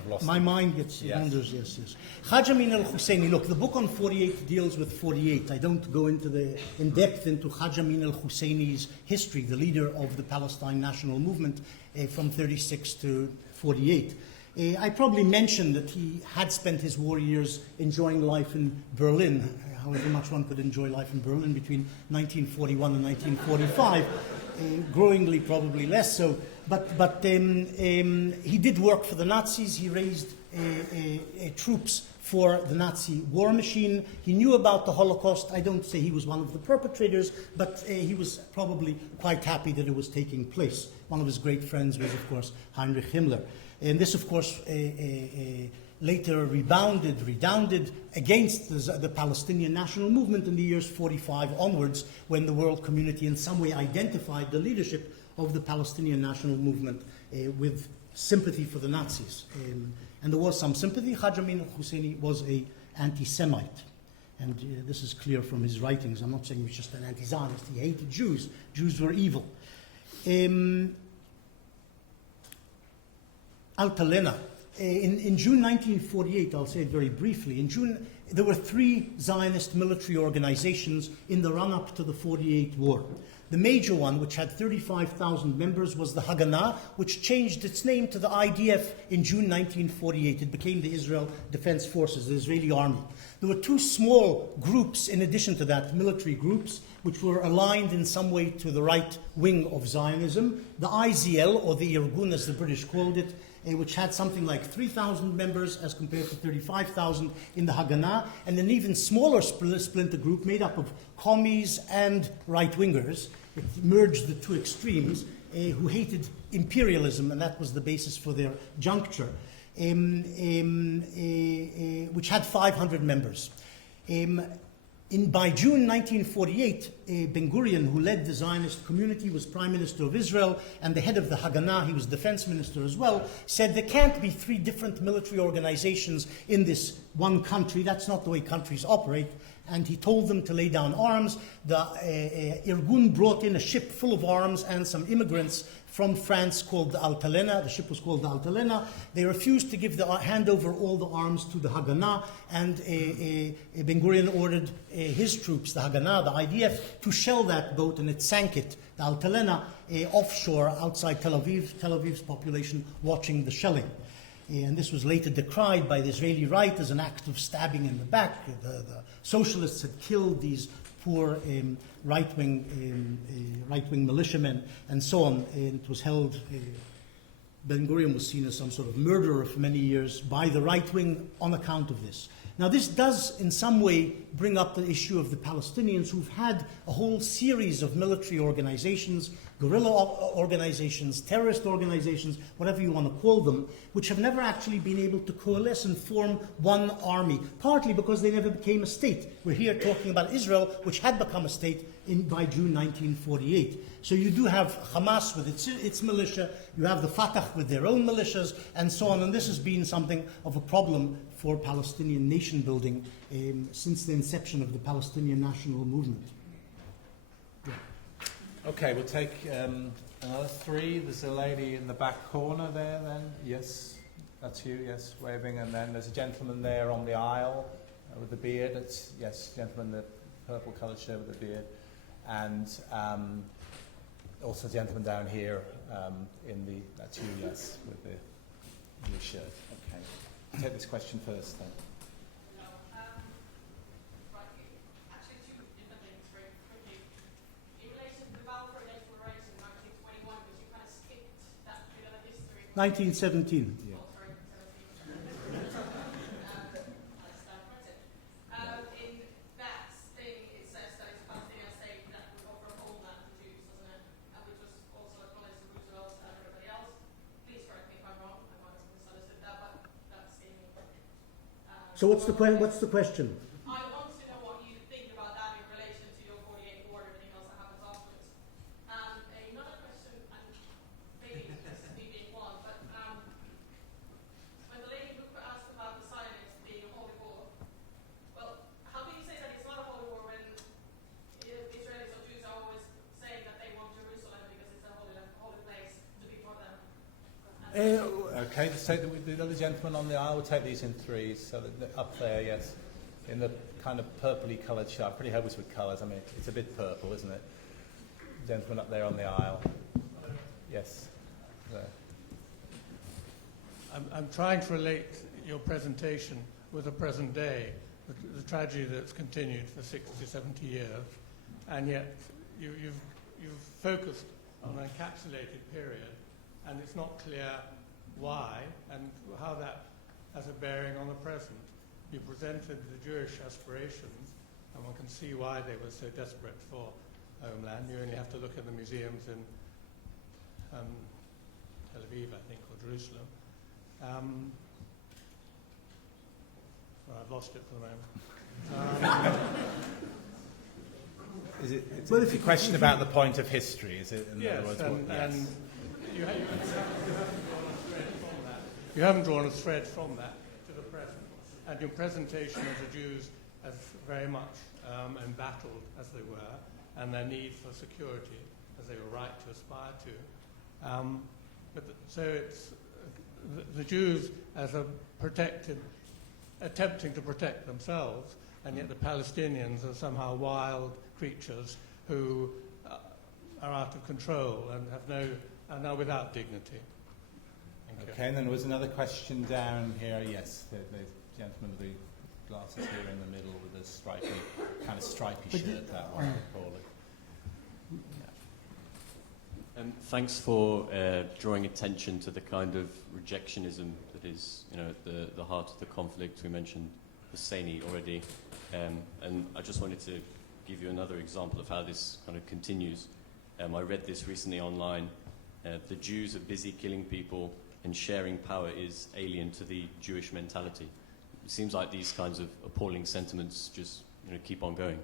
of lost my mind gets wanders, yes. Haj Amin al-Husseini, look, the book on 48 deals with 48. I don't go in depth into Haj Amin al-Husseini's history, the leader of the Palestine National Movement from 36 to 48. I probably mentioned that he had spent his war years enjoying life in Berlin, however much one could enjoy life in Berlin between 1941 and 1945, growingly probably less so. But he did work for the Nazis. He raised troops for the Nazi war machine. He knew about the Holocaust. I don't say he was one of the perpetrators, but he was probably quite happy that it was taking place. One of his great friends was, of course, Heinrich Himmler. And this, of course, later redounded against the Palestinian national movement in the years 45 onwards, when the world community in some way identified the leadership of the Palestinian national movement with sympathy for the Nazis. And there was some sympathy. Haj Amin al-Husseini was an anti-Semite. And this is clear from his writings. I'm not saying he was just an anti-Zionist. He hated Jews. Jews were evil. Altalena. In June 1948, I'll say it very briefly, in June there were 3 Zionist military organizations in the run-up to the 48 war. The major one, which had 35,000 members, was the Haganah, which changed its name to the IDF in June 1948. It became the Israel Defense Forces, the Israeli army. There were 2 small groups, in addition to that, military groups, which were aligned in some way to the right wing of Zionism. The IZL, or the Irgun as the British called it, which had something like 3,000 members as compared to 35,000 in the Haganah, and an even smaller splinter group made up of commies and right-wingers. It merged the 2 extremes, who hated imperialism, and that was the basis for their juncture, which had 500 members. By June 1948, Ben-Gurion, who led the Zionist community, was Prime Minister of Israel, and the head of the Haganah, he was Defense Minister as well, said there can't be 3 different military organizations in this one country. That's not the way countries operate. And he told them to lay down arms. The Irgun brought in a ship full of arms and some immigrants from France called the Altalena. The ship was called the Altalena. They refused to hand over all the arms to the Haganah, and Ben-Gurion ordered his troops, the Haganah, the IDF, to shell that boat, and it sank it, the Altalena, offshore outside Tel Aviv. Tel Aviv's population watching the shelling. And this was later decried by the Israeli right as an act of stabbing in the back. The socialists had killed these poor right-wing militiamen and so on. And it was held, Ben-Gurion was seen as some sort of murderer for many years by the right wing on account of this. Now, this does in some way bring up the issue of the Palestinians, who've had a whole series of military organizations, guerrilla organizations, terrorist organizations, whatever you want to call them, which have never actually been able to coalesce and form one army, partly because they never became a state. We're here talking about Israel, which had become a state by June 1948. So you do have Hamas with its militia, you have the Fatah with their own militias, and so on, and this has been something of a problem for Palestinian nation building since the inception of the Palestinian national movement. Yeah. Okay, we'll take another 3. There's a lady in the back corner there then. Yes, that's you, yes, waving. And then there's a gentleman there on the aisle with the beard. Yes, gentleman, the purple coloured shirt with the beard. And also a gentleman down here that's you, yes, with the blue shirt. Okay. I'll take this question first then. Actually, 2 different things very quickly. In relation to the Balfour Declaration in 1921, because you kind of skipped that bit of the history. 1917. Yeah. Oh, sorry, 17. In that thing, it says that it's a Palestinian state that would offer a homeland to Jews, doesn't it? And which was also acknowledged to Roosevelt and everybody else. Please correct me if I'm wrong. I might have misunderstood that, but that's in. So what's the question? I want to know what you think about that in relation to your 48 war and everything else that happens afterwards. Another question, and maybe it's just me being one, but when the lady who asked about the Zionists being a holy war, well, how can you say that it's not a holy war when Israelis or Jews are always saying that they want Jerusalem because it's a holy place to be for them? Okay, let's take the other gentleman on the aisle. We'll take these in 3s. So up there, yes, in the kind of purpley coloured shirt. Pretty helpless with colours. I mean, it's a bit purple, isn't it? Gentleman up there on the aisle. Yes. There. I'm trying to relate your presentation with the present day, the tragedy that's continued for 60, 70 years, and yet you've focused on an encapsulated period, and it's not clear why and how that has a bearing on the present. You presented the Jewish aspirations, and one can see why they were so desperate for homeland. You only have to look at the museums in Tel Aviv, I think, or Jerusalem. Well, I've lost it for the moment. It's a question about the point of history, is it? In Yes, other words, and you haven't drawn a thread from that to the present. And your presentation of the Jews as very much embattled, as they were, and their need for security, as they were right to aspire to. So it's the Jews as a attempting to protect themselves, and yet the Palestinians are somehow wild creatures who are out of control and are now without dignity. Thank you. Okay, and then there was another question down here. Yes, the gentleman with the glasses here in the middle with the kind of stripy shirt, that one, we call it. Yeah. Thanks for drawing attention to the kind of rejectionism that is, at the heart of the conflict. We mentioned Husseini already, and I just wanted to give you another example of how this kind of continues. I read this recently online. The Jews are busy killing people, and sharing power is alien to the Jewish mentality. It seems like these kinds of appalling sentiments just keep on going.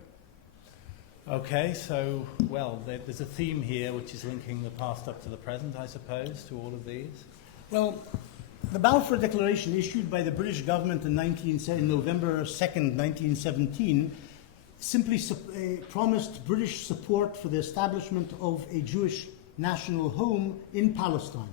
Okay, so, well, there's a theme here which is linking the past up to the present, I suppose, to all of these. Well, the Balfour Declaration, issued by the British government in November 2nd, 1917, simply promised British support for the establishment of a Jewish national home in Palestine.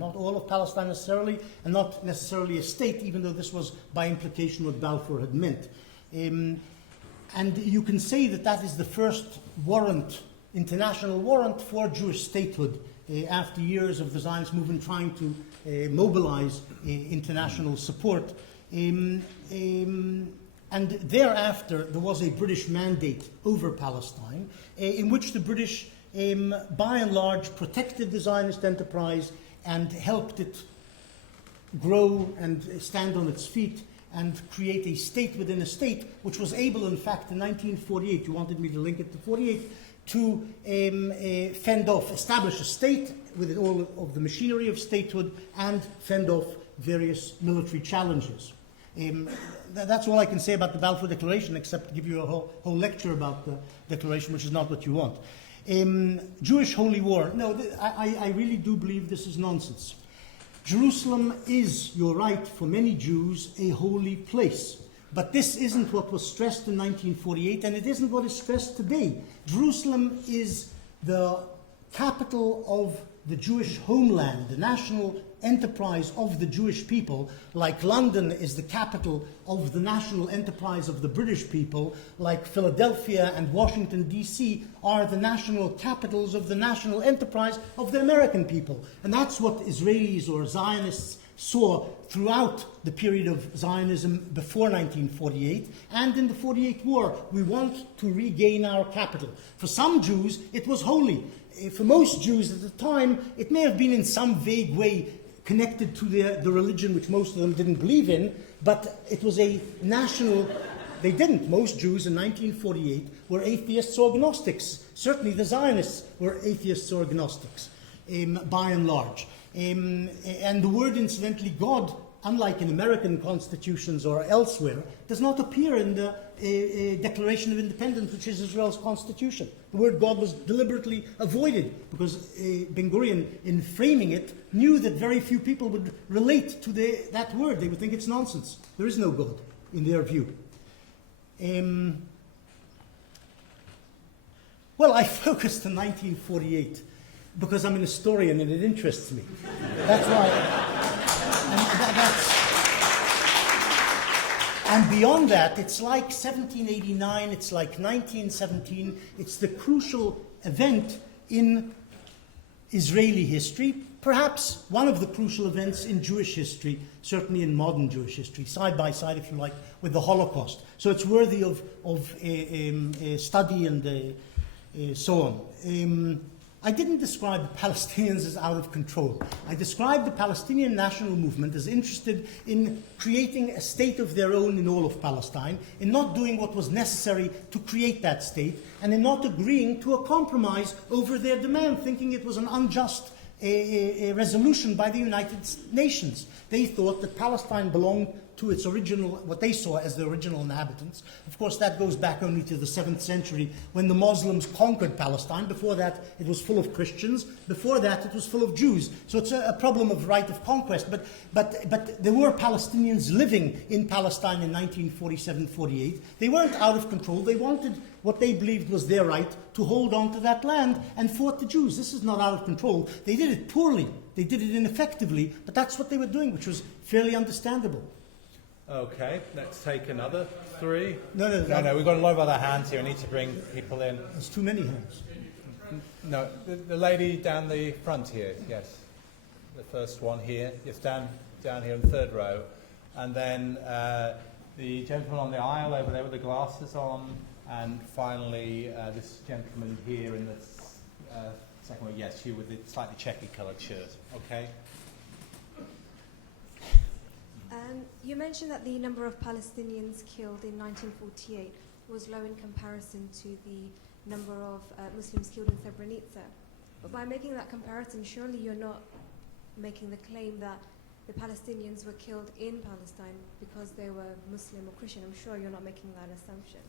Not all of Palestine necessarily, and not necessarily a state, even though this was by implication what Balfour had meant. And you can say that that is the first warrant, international warrant for Jewish statehood after years of the Zionist movement trying to mobilize international support. And thereafter, there was a British mandate over Palestine in which the British, by and large, protected the Zionist enterprise and helped it grow and stand on its feet and create a state within a state, which was able, in fact, in 1948, you wanted me to link it to 48, to establish a state with all of the machinery of statehood and fend off various military challenges. That's all I can say about the Balfour Declaration, except to give you a whole lecture about the Declaration, which is not what you want. Jewish Holy War. No, I really do believe this is nonsense. Jerusalem is, you're right, for many Jews, a holy place. But this isn't what was stressed in 1948, and it isn't what is stressed today. Jerusalem is the capital of the Jewish homeland, the national enterprise of the Jewish people, like London is the capital of the national enterprise of the British people, like Philadelphia and Washington, D.C. are the national capitals of the national enterprise of the American people. And that's what Israelis or Zionists saw throughout the period of Zionism before 1948 and in the 48 War. We want to regain our capital. For some Jews, it was holy. For most Jews at the time, it may have been in some vague way connected to the religion which most of them didn't believe in, but it was a national... They didn't. Most Jews in 1948 were atheists or agnostics. Certainly the Zionists were atheists or agnostics, by and large. And the word, incidentally, God, unlike in American constitutions or elsewhere, does not appear in the Declaration of Independence, which is Israel's constitution. The word God was deliberately avoided because Ben-Gurion, in framing it, knew that very few people would relate to that word. They would think it's nonsense. There is no God, in their view. Well, I focused on 1948 because I'm an historian and it interests me. That's why... And beyond that, it's like 1789, it's like 1917, it's the crucial event in Israeli history, perhaps one of the crucial events in Jewish history, certainly in modern Jewish history, side by side, if you like, with the Holocaust. So it's worthy of study and so on. I didn't describe the Palestinians as out of control. I described the Palestinian national movement as interested in creating a state of their own in all of Palestine, in not doing what was necessary to create that state, and in not agreeing to a compromise over their demand, thinking it was an unjust a resolution by the United Nations. They thought that Palestine belonged to its original, what they saw as the original inhabitants. Of course, that goes back only to the 7th century when the Muslims conquered Palestine. Before that, it was full of Christians. Before that, it was full of Jews. So it's a problem of right of conquest. But there were Palestinians living in Palestine in 1947-48. They weren't out of control. They wanted what they believed was their right to hold on to that land and fought the Jews. This is not out of control. They did it poorly. They did it ineffectively. But that's what they were doing, which was fairly understandable. Okay, let's take another 3. No, we've got a lot of other hands here. I need to bring people in. There's too many hands. No, the lady down the front here, yes. The first one here, yes, down here in the 3rd row. And then the gentleman on the aisle over there with the glasses on. And finally, this gentleman here in the second row, yes, you with the slightly checky-coloured shirt. Okay. You mentioned that the number of Palestinians killed in 1948 was low in comparison to the number of Muslims killed in Srebrenica. But by making that comparison, surely you're not making the claim that the Palestinians were killed in Palestine because they were Muslim or Christian. I'm sure you're not making that assumption.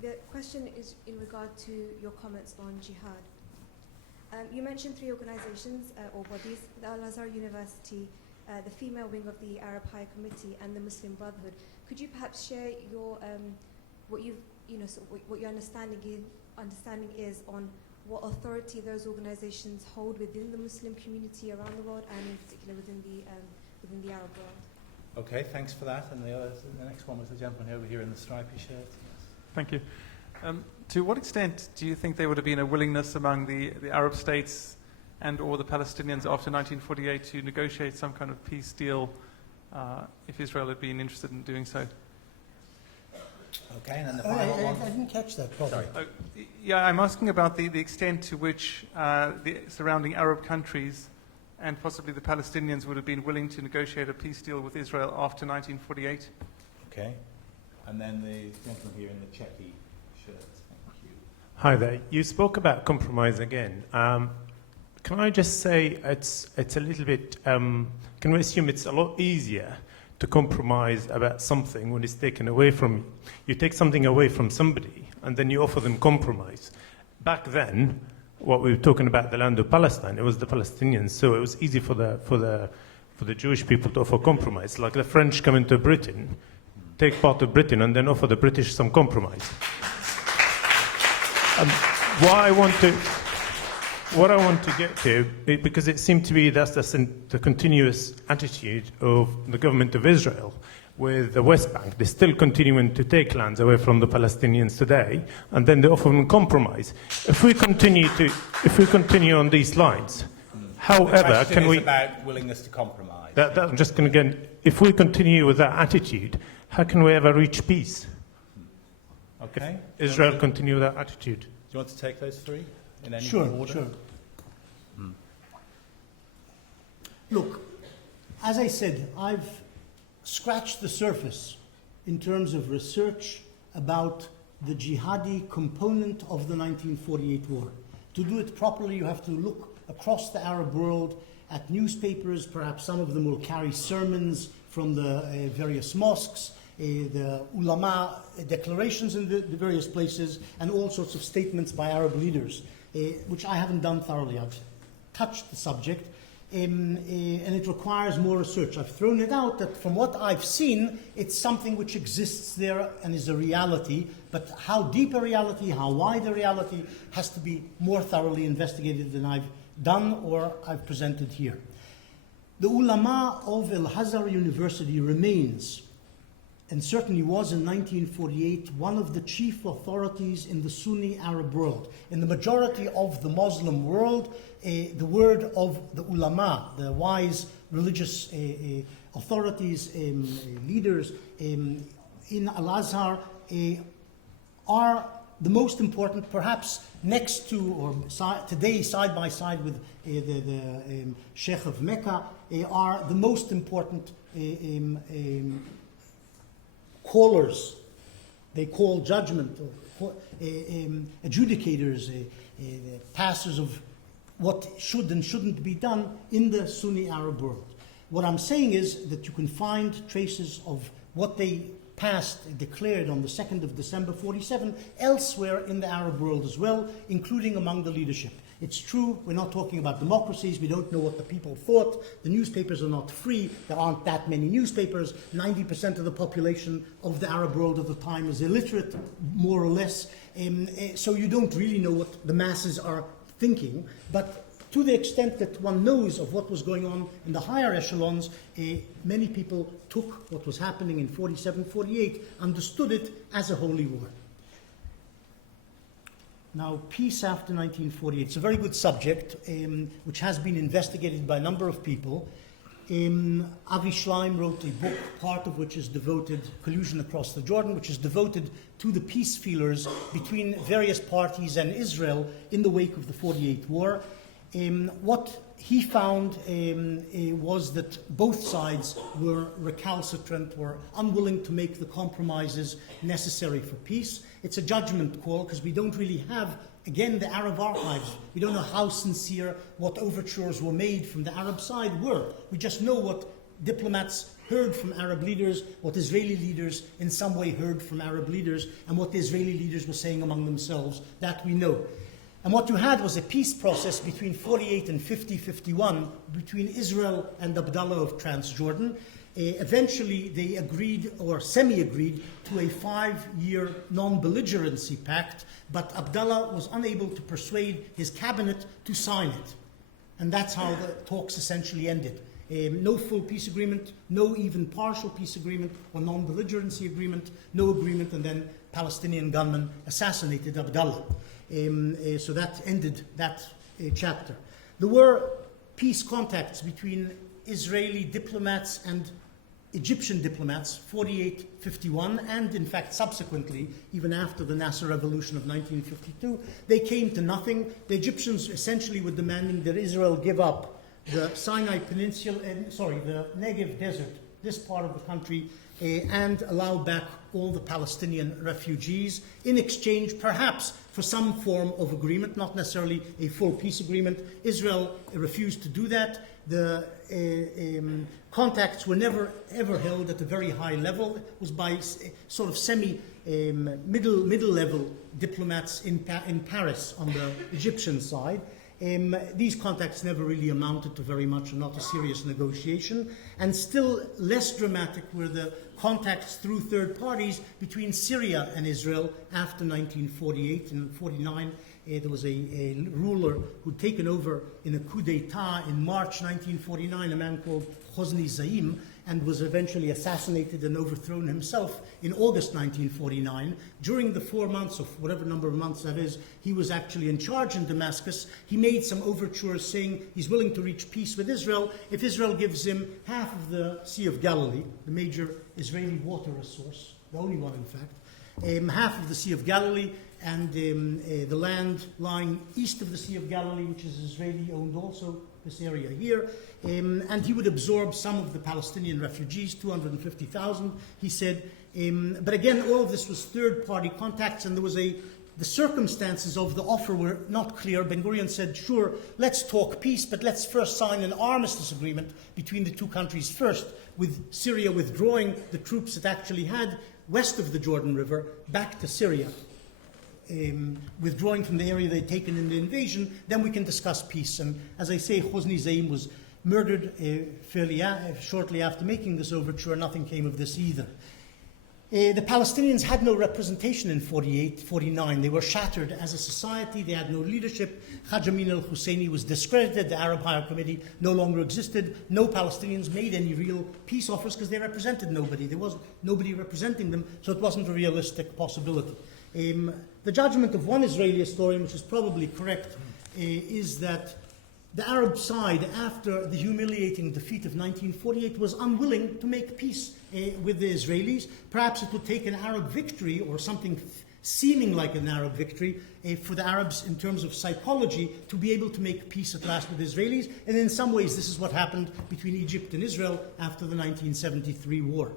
The question is in regard to your comments on jihad. You mentioned 3 organizations or bodies, the Al-Azhar University, the female wing of the Arab High Committee, and the Muslim Brotherhood. Could you perhaps share your what your understanding is on what authority those organizations hold within the Muslim community around the world, and in particular within the Arab world? Okay, thanks for that. And the next one was the gentleman over here in the stripy shirt. Thank you. To what extent do you think there would have been a willingness among the Arab states and or the Palestinians after 1948 to negotiate some kind of peace deal if Israel had been interested in doing so? Okay, and then the final one. I didn't catch that problem. Sorry. Yeah, I'm asking about the extent to which the surrounding Arab countries and possibly the Palestinians would have been willing to negotiate a peace deal with Israel after 1948. Okay. And then the gentleman here in the checky shirt. Thank you. Hi there. You spoke about compromise again. Can I just say it's a little bit, can we assume it's a lot easier to compromise about something when it's taken away from you? You take something away from somebody and then you offer them compromise. Back then, what we were talking about, the land of Palestine, it was the Palestinians, so it was easy for the Jewish people to offer compromise. Like the French come into Britain, take part of Britain and then offer the British some compromise. What I want to get to, because it seemed to be that's the continuous attitude of the government of Israel with the West Bank. They're still continuing to take lands away from the Palestinians today, and then they offer them compromise. If we continue on these lines, however, can we? It's about willingness to compromise. I'm just going to get. If we continue with that attitude, how can we ever reach peace? Okay. If Israel continue with that attitude. Do you want to take those 3 in any Sure, order? sure. Look, as I said, I've scratched the surface in terms of research about the jihadi component of the 1948 war. To do it properly, you have to look across the Arab world at newspapers. Perhaps some of them will carry sermons from the various mosques, the ulama declarations in the various places, and all sorts of statements by Arab leaders, which I haven't done thoroughly. I've touched the subject, and it requires more research. I've thrown it out that from what I've seen, it's something which exists there and is a reality, but how deep a reality, how wide a reality, has to be more thoroughly investigated than I've done or I've presented here. The ulama of Al-Azhar University remains, and certainly was in 1948, one of the chief authorities in the Sunni Arab world. In the majority of the Muslim world, the word of the ulama, the wise religious authorities, leaders in Al-Azhar, are the most important, perhaps next to or today side by side with the Sheikh of Mecca, are the most important callers. They call judgment, adjudicators, passers of what should and shouldn't be done in the Sunni Arab world. What I'm saying is that you can find traces of what they passed, declared on the 2nd of December 47 elsewhere in the Arab world as well, including among the leadership. It's true, we're not talking about democracies, we don't know what the people thought, the newspapers are not free, there aren't that many newspapers, 90% of the population of the Arab world at the time is illiterate, more or less, so you don't really know what the masses are thinking, but to the extent that one knows of what was going on in the higher echelons, many people took what was happening in 47, 48, understood it as a holy war. Now, peace after 1948. It's a very good subject, which has been investigated by a number of people. Avi Schleim wrote a book, part of which is devoted, Collusion Across the Jordan, which is devoted to the peace feelers between various parties and Israel in the wake of the 48 war. What he found was that both sides were recalcitrant, were unwilling to make the compromises necessary for peace. It's a judgment call because we don't really have, again, the Arab archives. We don't know how sincere what overtures were made from the Arab side were. We just know what diplomats heard from Arab leaders, what Israeli leaders in some way heard from Arab leaders, and what the Israeli leaders were saying among themselves. That we know. And what you had was a peace process between 48 and 50-51 between Israel and Abdullah of Transjordan. Eventually, they agreed, or semi-agreed, to a 5-year non-belligerency pact, but Abdullah was unable to persuade his cabinet to sign it. And that's how the talks essentially ended. No full peace agreement, no even partial peace agreement or non-belligerency agreement, no agreement, and then Palestinian gunmen assassinated Abdullah. So that ended that chapter. There were peace contacts between Israeli diplomats and Egyptian diplomats, 48-51, and in fact subsequently, even after the Nasser Revolution of 1952, they came to nothing. The Egyptians essentially were demanding that Israel give up the Sinai Peninsula, the Negev Desert, this part of the country, and allow back all the Palestinian refugees in exchange, perhaps, for some form of agreement, not necessarily a full peace agreement. Israel refused to do that. The contacts were never, ever held at a very high level. It was by sort of middle-level diplomats in Paris on the Egyptian side. These contacts never really amounted to very much and not a serious negotiation. And still less dramatic were the contacts through third parties between Syria and Israel after 1948 and 49. There was a ruler who'd taken over in a coup d'etat in March 1949, a man called Hosni Zaim, and was eventually assassinated and overthrown himself in August 1949. During the 4 months, of whatever number of months that is, he was actually in charge in Damascus. He made some overtures saying he's willing to reach peace with Israel if Israel gives him half of the Sea of Galilee, the major Israeli water resource, the only one in fact, half of the Sea of Galilee, and the land lying east of the Sea of Galilee, which is Israeli-owned also, this area here, and he would absorb some of the Palestinian refugees, 250,000, he said. But again, all of this was third-party contacts, and there was the circumstances of the offer were not clear. Ben-Gurion said, sure, let's talk peace, but let's first sign an armistice agreement between the two countries first, with Syria withdrawing the troops it actually had west of the Jordan River back to Syria. Withdrawing from the area they'd taken in the invasion, then we can discuss peace. And as I say, Hosni Zaim was murdered fairly shortly after making this overture. Nothing came of this either. The Palestinians had no representation in 48, 49. They were shattered as a society. They had no leadership. Haj Amin al-Husseini was discredited. The Arab Higher Committee no longer existed. No Palestinians made any real peace offers because they represented nobody. There was nobody representing them, so it wasn't a realistic possibility. The judgment of one Israeli historian, which is probably correct, is that the Arab side, after the humiliating defeat of 1948, was unwilling to make peace with the Israelis. Perhaps it would take an Arab victory or something seeming like an Arab victory for the Arabs in terms of psychology to be able to make peace at last with the Israelis. And in some ways, this is what happened between Egypt and Israel after the 1973 war.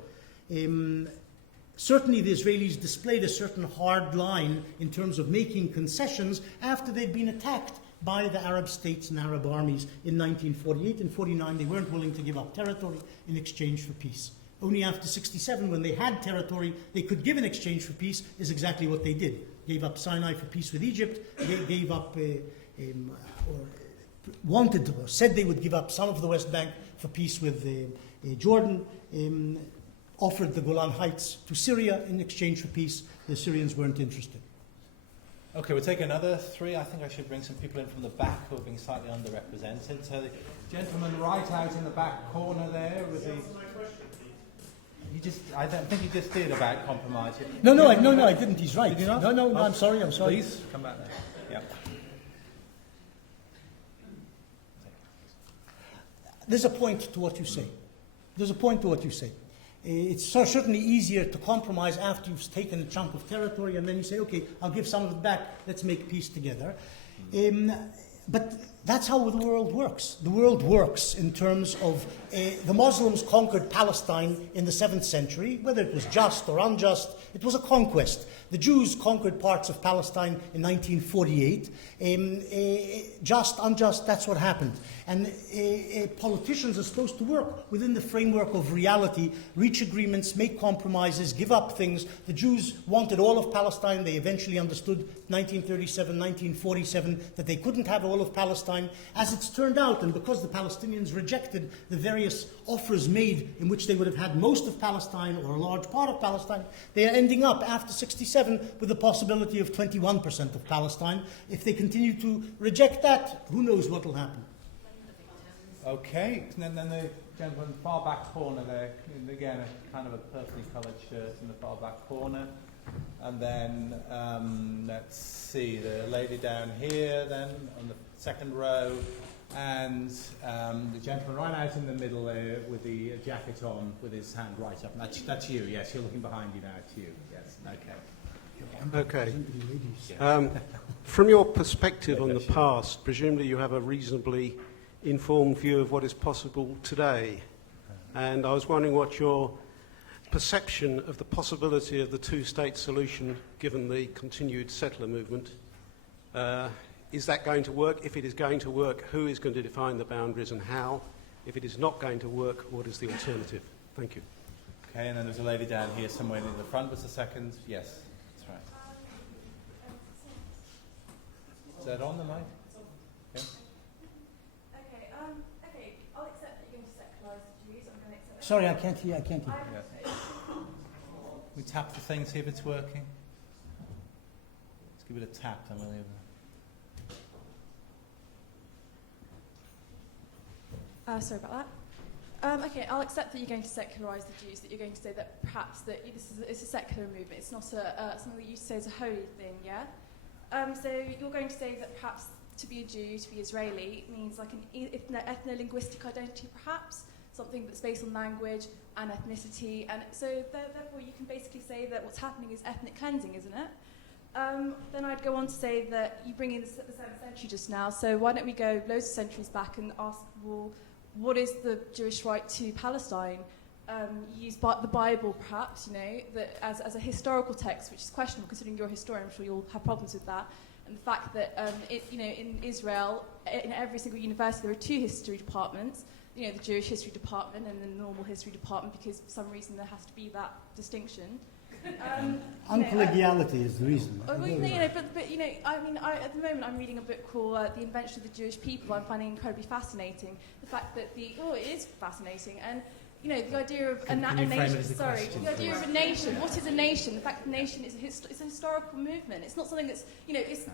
Certainly the Israelis displayed a certain hard line in terms of making concessions after they'd been attacked by the Arab states and Arab armies in 1948 and 49. They weren't willing to give up territory in exchange for peace. Only after 67, when they had territory they could give in exchange for peace, is exactly what they did. Gave up Sinai for peace with Egypt, gave up, wanted to, or said they would give up some of the West Bank for peace with Jordan, offered the Golan Heights to Syria in exchange for peace. The Syrians weren't interested. Okay, we'll take another three. I think I should bring some people in from the back who are being slightly underrepresented. So the gentleman right out in the back corner there with the... I don't think he just did about compromise. No, I didn't. He's right. Did you not? No, I'm sorry. Please, come back there. Yeah. There's a point to what you say. It's certainly easier to compromise after you've taken a chunk of territory and then you say, okay, I'll give some of it back, let's make peace together. But that's how the world works. The world works in terms of the Muslims conquered Palestine in the 7th century, whether it was just or unjust, it was a conquest. The Jews conquered parts of Palestine in 1948. Just, unjust, that's what happened. And politicians are supposed to work within the framework of reality, reach agreements, make compromises, give up things. The Jews wanted all of Palestine. They eventually understood 1937, 1947 that they couldn't have all of Palestine. As it's turned out, and because the Palestinians rejected the various offers made in which they would have had most of Palestine or a large part of Palestine, they are ending up after 67 with the possibility of 21% of Palestine. If they continue to reject that, who knows what will happen. Okay, and then the gentleman far back corner there, and again, a kind of a purpley coloured shirt in the far back corner. And then, let's see, the lady down here then, on the second row, and the gentleman right out in the middle there with the jacket on, with his hand right up. That's you, yes, you're looking behind you now, it's you, yes, okay. Okay. From your perspective on the past, presumably you have a reasonably informed view of what is possible today. And I was wondering what your perception of the possibility of the two-state solution, given the continued settler movement, is that going to work? If it is going to work, who is going to define the boundaries and how? If it is not going to work, what is the alternative? Thank you. Okay, and then there's a lady down here somewhere near the front. Was a second? Yes, that's right. Is that on the mic? Yeah. Okay, I'll accept that you're going to secularize the Jews. I'm going to accept that. Sorry, I can't hear. Yeah. We tap the thing, see if it's working. Let's give it a tap, then we'll leave it. Sorry about that. Okay, I'll accept that you're going to secularize the Jews, that you're going to say that perhaps that it's a secular movement, it's not something that you say is a holy thing, yeah? So you're going to say that perhaps to be a Jew, to be Israeli, means like an ethno-linguistic identity perhaps, something that's based on language and ethnicity, and so therefore you can basically say that what's happening is ethnic cleansing, isn't it? Then I'd go on to say that you bring in the 7th century just now, so why don't we go loads of centuries back and ask, well, what is the Jewish right to Palestine? You use the Bible, perhaps, that as a historical text, which is questionable considering you're a historian. I'm sure you'll have problems with that. And the fact that, in Israel, in every single university, there are 2 history departments. The Jewish history department and the normal history department, because for some reason there has to be that distinction. Uncollegiality is the reason. But at the moment I'm reading a book called The Invention of the Jewish People. I'm finding incredibly fascinating the fact that it is fascinating, and the idea of a nation. Sorry, the idea of a nation. What is a nation? The fact that a nation is it's a historical movement. It's not something that's it's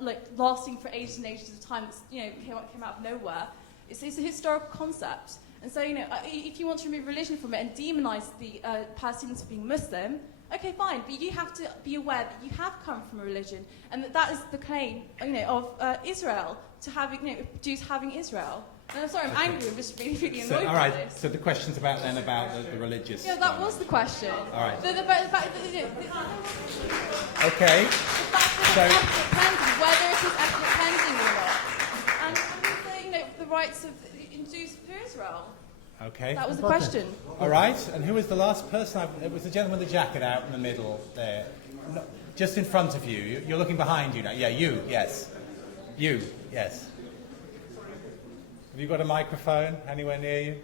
like lasting for ages and ages at a time. That's came out of nowhere. It's a historical concept, and so if you want to remove religion from it and demonize the Palestinians for being Muslim. Okay, fine, but you have to be aware that you have come from a religion, and that is the claim, of Israel to having, Jews having Israel. And I'm sorry, I'm angry. I'm just really, really annoyed by this. So the question's about the religious. Yeah, that was the question. All right. Okay. So whether it is ethnic cleansing or not, and the rights of Jews for Israel. Okay. That was the question. All right. And who was the last person? It was the gentleman with the jacket out in the middle there. No, just in front of you. You're looking behind you now. Yeah, you. Yes. You. Yes. Have you got a microphone anywhere near you?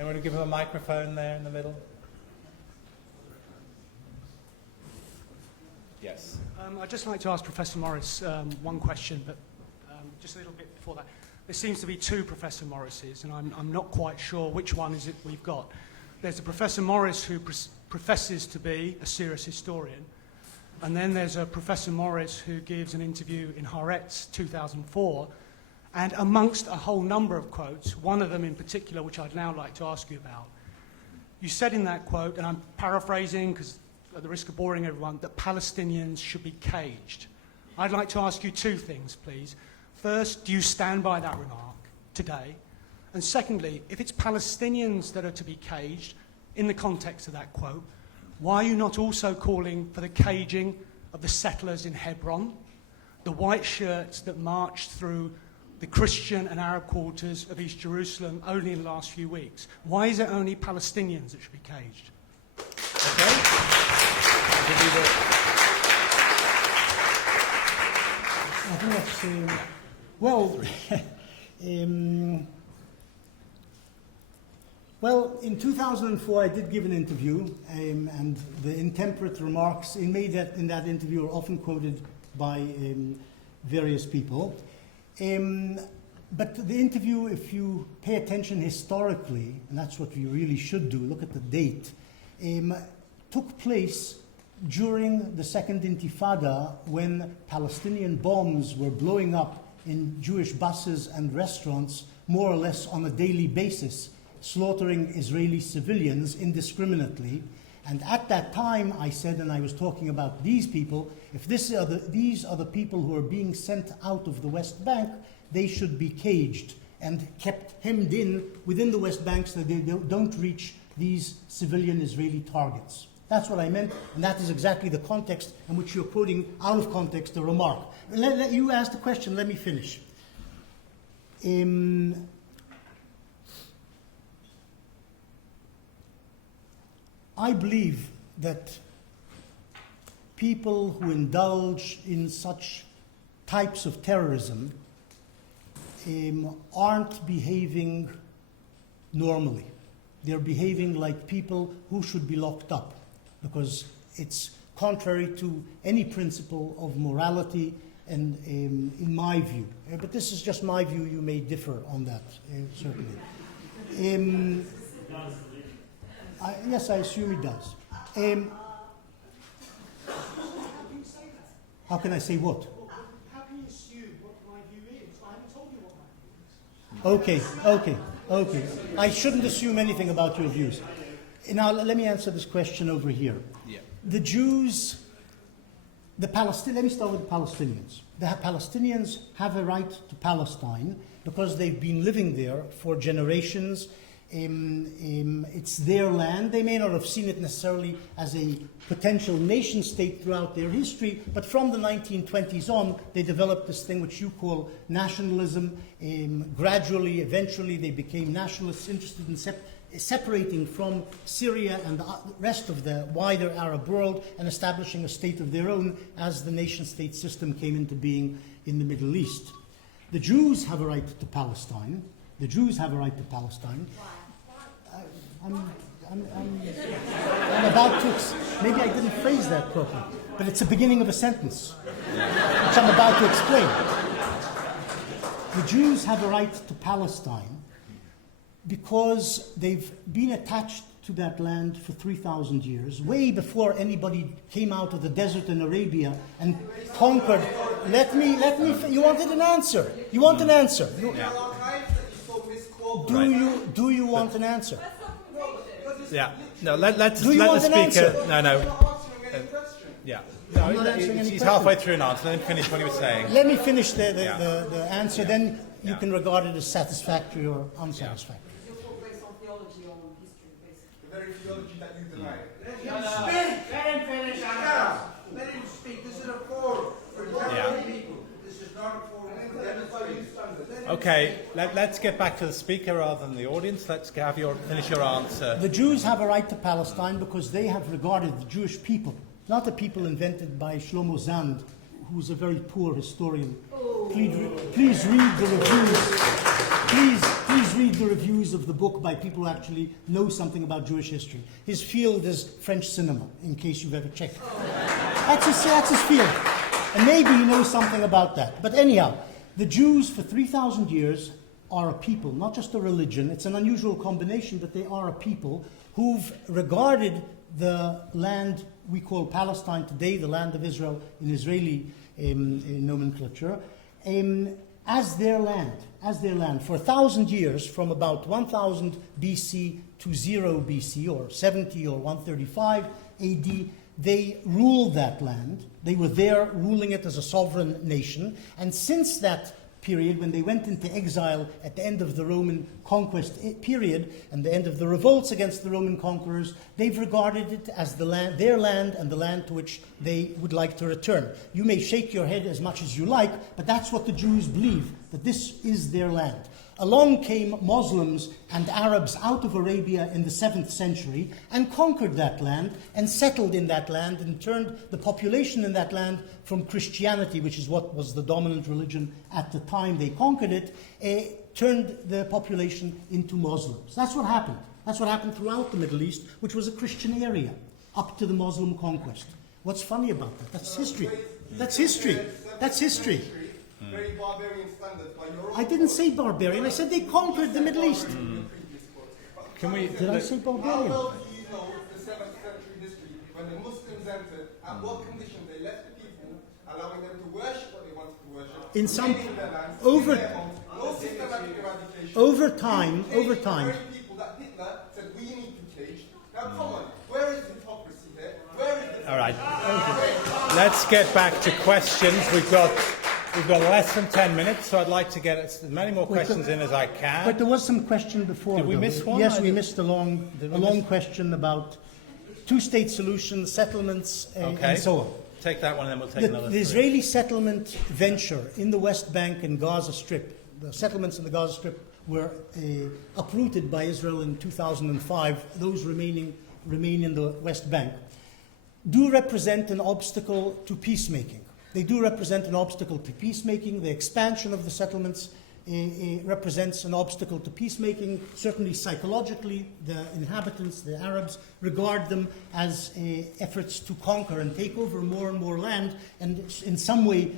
Anyone give him a microphone there in the middle? Yes. I'd just like to ask Professor Morris one question, but just a little bit before that. There seems to be 2 Professor Morrises, and I'm not quite sure which one is it we've got. There's a Professor Morris who professes to be a serious historian, and then there's a Professor Morris who gives an interview in Haaretz 2004, and amongst a whole number of quotes, one of them in particular, which I'd now like to ask you about. You said in that quote, and I'm paraphrasing because at the risk of boring everyone, that Palestinians should be caged. I'd like to ask you 2 things, please. First, do you stand by that remark today? And secondly, if it's Palestinians that are to be caged, in the context of that quote, why are you not also calling for the caging of the settlers in Hebron, the white shirts that marched through the Christian and Arab quarters of East Jerusalem only in the last few weeks? Why is it only Palestinians that should be caged? Okay. I think that's, well, well, in 2004 I did give an interview, and the intemperate remarks in that interview are often quoted by various people. But the interview, if you pay attention historically, and that's what we really should do, look at the date, took place during the Second Intifada, when Palestinian bombs were blowing up in Jewish buses and restaurants more or less on a daily basis, slaughtering Israeli civilians indiscriminately. And at that time, I said, and I was talking about these people, if these are the people who are being sent out of the West Bank, they should be caged and kept hemmed in within the West Bank so that they don't reach these civilian Israeli targets. That's what I meant, and that is exactly the context in which you're quoting out of context a remark. You asked the question, let me finish. I believe that people who indulge in such types of terrorism aren't behaving normally. They're behaving like people who should be locked up, because it's contrary to any principle of morality, and in my view. But this is just my view. You may differ on that, certainly. Yes, I assume it does. How can I say what? How can you assume what my view is? I haven't told you what my view is. Okay. I shouldn't assume anything about your views. Now, let me answer this question over here. Yeah. The Jews, let me start with the Palestinians. The Palestinians have a right to Palestine because they've been living there for generations. It's their land. They may not have seen it necessarily as a potential nation state throughout their history, but from the 1920s on, they developed this thing which you call nationalism. Gradually, eventually, they became nationalists, interested in separating from Syria and the rest of the wider Arab world and establishing a state of their own as the nation-state system came into being in the Middle East. The Jews have a right to Palestine. The Jews have a right to Palestine. I'm about to, maybe I didn't phrase that properly, but it's the beginning of a sentence, which I'm about to explain. The Jews have a right to Palestine because they've been attached to that land for 3,000 years, way before anybody came out of the desert in Arabia and conquered. You wanted an answer. You want an answer. Do you want an answer? Yeah. No, let the speaker. Yeah. No, he's halfway through an answer. Let him finish what he was saying. Let me finish the answer, then you can regard it as satisfactory or unsatisfactory. Based on theology or history, basically. The very theology that you deny. Let him finish. Let him speak. This is a forum for people. This is not a forum for demonstrators. Okay, let's get back to the speaker rather than the audience. Let's finish your answer. The Jews have a right to Palestine because they have regarded the Jewish people, not the people invented by Shlomo Zand, who's a very poor historian. Please read the reviews. Please read the reviews of the book by people who actually know something about Jewish history. His field is French cinema, in case you've ever checked. That's his field. And maybe he knows something about that. But anyhow, the Jews for 3,000 years are a people, not just a religion. It's an unusual combination, but they are a people who've regarded the land we call Palestine today, the land of Israel in Israeli nomenclature, as their land. For 1,000 years, from about 1000 BC to 0 BC, or 70 or 135 AD, they ruled that land. They were there ruling it as a sovereign nation. And since that period, when they went into exile at the end of the Roman conquest period and the end of the revolts against the Roman conquerors, they've regarded it as their land and the land to which they would like to return. You may shake your head as much as you like, but that's what the Jews believe. that this is their land. Along came Muslims and Arabs out of Arabia in the 7th century and conquered that land and settled in that land and turned the population in that land from Christianity, which is what was the dominant religion at the time they conquered it, turned the population into Muslims. That's what happened. That's what happened throughout the Middle East, which was a Christian area, up to the Muslim conquest. What's funny about that? That's history. That's history. That's history. Very barbarian standards by your own. I didn't say barbarian. I said they conquered the Middle East. Can we? Did I say How barbarian? well do you know the 7th century history when the Muslims entered, at what condition they left the people, allowing them to worship what they wanted to worship, In some remaining in their lands, over in their homes, no systematic eradication. over time, The very people that Hitler said we need to cage. Now come on, where is the hypocrisy here? Where is the All right. Let's get back to questions. We've got less than 10 minutes, so I'd like to get as many more questions in as I can. But there was some question before. Did we though. miss one? Yes, we missed a long question about two-state solutions, settlements, and so on. Take that one, and then we'll take another The three. Israeli settlement venture in the West Bank and Gaza Strip, the settlements in the Gaza Strip were uprooted by Israel in 2005. Those remain in the West Bank, do represent an obstacle to peacemaking. They do represent an obstacle to peacemaking. The expansion of the settlements represents an obstacle to peacemaking. Certainly psychologically, the inhabitants, the Arabs, regard them as efforts to conquer and take over more and more land, and in some way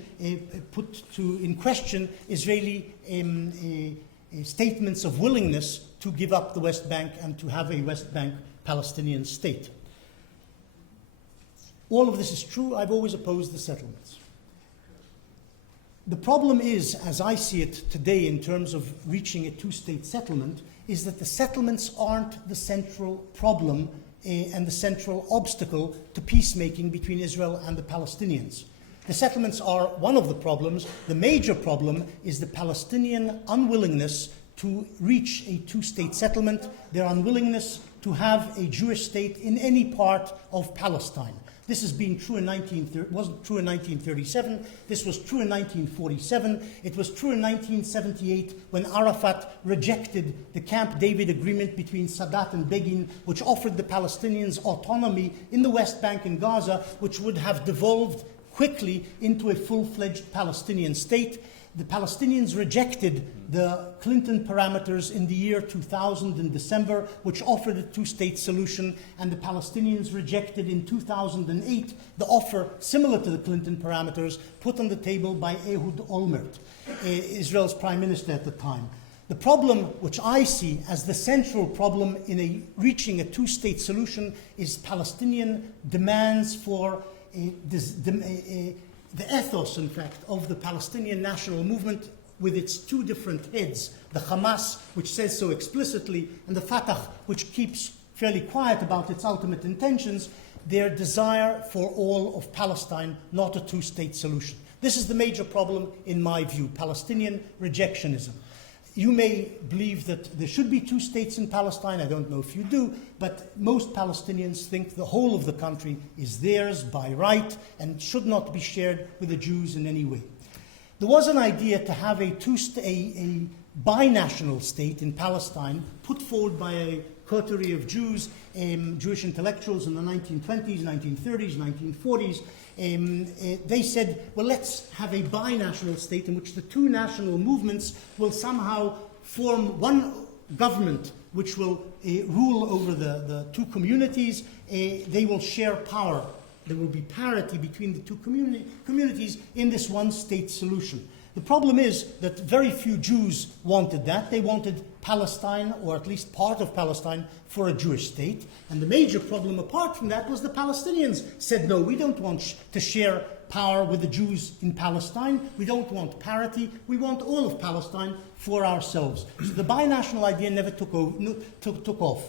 put in question Israeli statements of willingness to give up the West Bank and to have a West Bank Palestinian state. All of this is true. I've always opposed the settlements. The problem is, as I see it today in terms of reaching a two-state settlement, is that the settlements aren't the central problem and the central obstacle to peacemaking between Israel and the Palestinians. The settlements are one of the problems. The major problem is the Palestinian unwillingness to reach a two-state settlement, their unwillingness to have a Jewish state in any part of Palestine. This has been true wasn't true in 1937. This was true in 1947. It was true in 1978 when Arafat rejected the Camp David agreement between Sadat and Begin, which offered the Palestinians autonomy in the West Bank and Gaza, which would have devolved quickly into a full-fledged Palestinian state. The Palestinians rejected the Clinton parameters in the year 2000 in December, which offered a two-state solution, and the Palestinians rejected in 2008 the offer similar to the Clinton parameters put on the table by Ehud Olmert, Israel's prime minister at the time. The problem which I see as the central problem in reaching a two-state solution is Palestinian demands for the ethos, in fact, of the Palestinian national movement with its two different heads, the Hamas, which says so explicitly, and the Fatah, which keeps fairly quiet about its ultimate intentions, their desire for all of Palestine, not a two-state solution. This is the major problem, in my view, Palestinian rejectionism. You may believe that there should be two states in Palestine. I don't know if you do, but most Palestinians think the whole of the country is theirs by right and should not be shared with the Jews in any way. There was an idea to have a binational state in Palestine put forward by a coterie of Jews, Jewish intellectuals in the 1920s, 1930s, 1940s. They said, well, let's have a binational state in which the two national movements will somehow form one government which will rule over the two communities. They will share power. There will be parity between the two communities in this one-state solution. The problem is that very few Jews wanted that. They wanted Palestine, or at least part of Palestine, for a Jewish state. And the major problem apart from that was the Palestinians said, no, we don't want to share power with the Jews in Palestine. We don't want parity. We want all of Palestine for ourselves. So the binational idea never took off.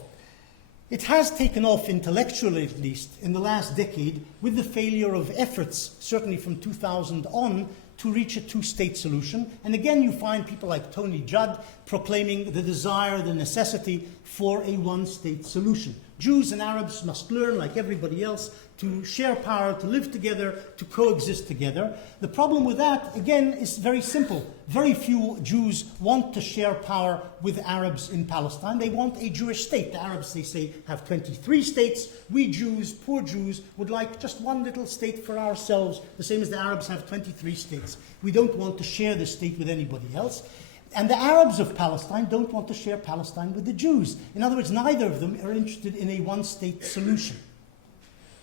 It has taken off intellectually, at least, in the last decade, with the failure of efforts, certainly from 2000 on, to reach a two-state solution. And again, you find people like Tony Judd proclaiming the desire, the necessity for a one-state solution. Jews and Arabs must learn, like everybody else, to share power, to live together, to coexist together. The problem with that, again, is very simple. Very few Jews want to share power with Arabs in Palestine. They want a Jewish state. The Arabs, they say, have 23 states. We Jews, poor Jews, would like just one little state for ourselves, the same as the Arabs have 23 states. We don't want to share this state with anybody else. And the Arabs of Palestine don't want to share Palestine with the Jews. In other words, neither of them are interested in a one-state solution.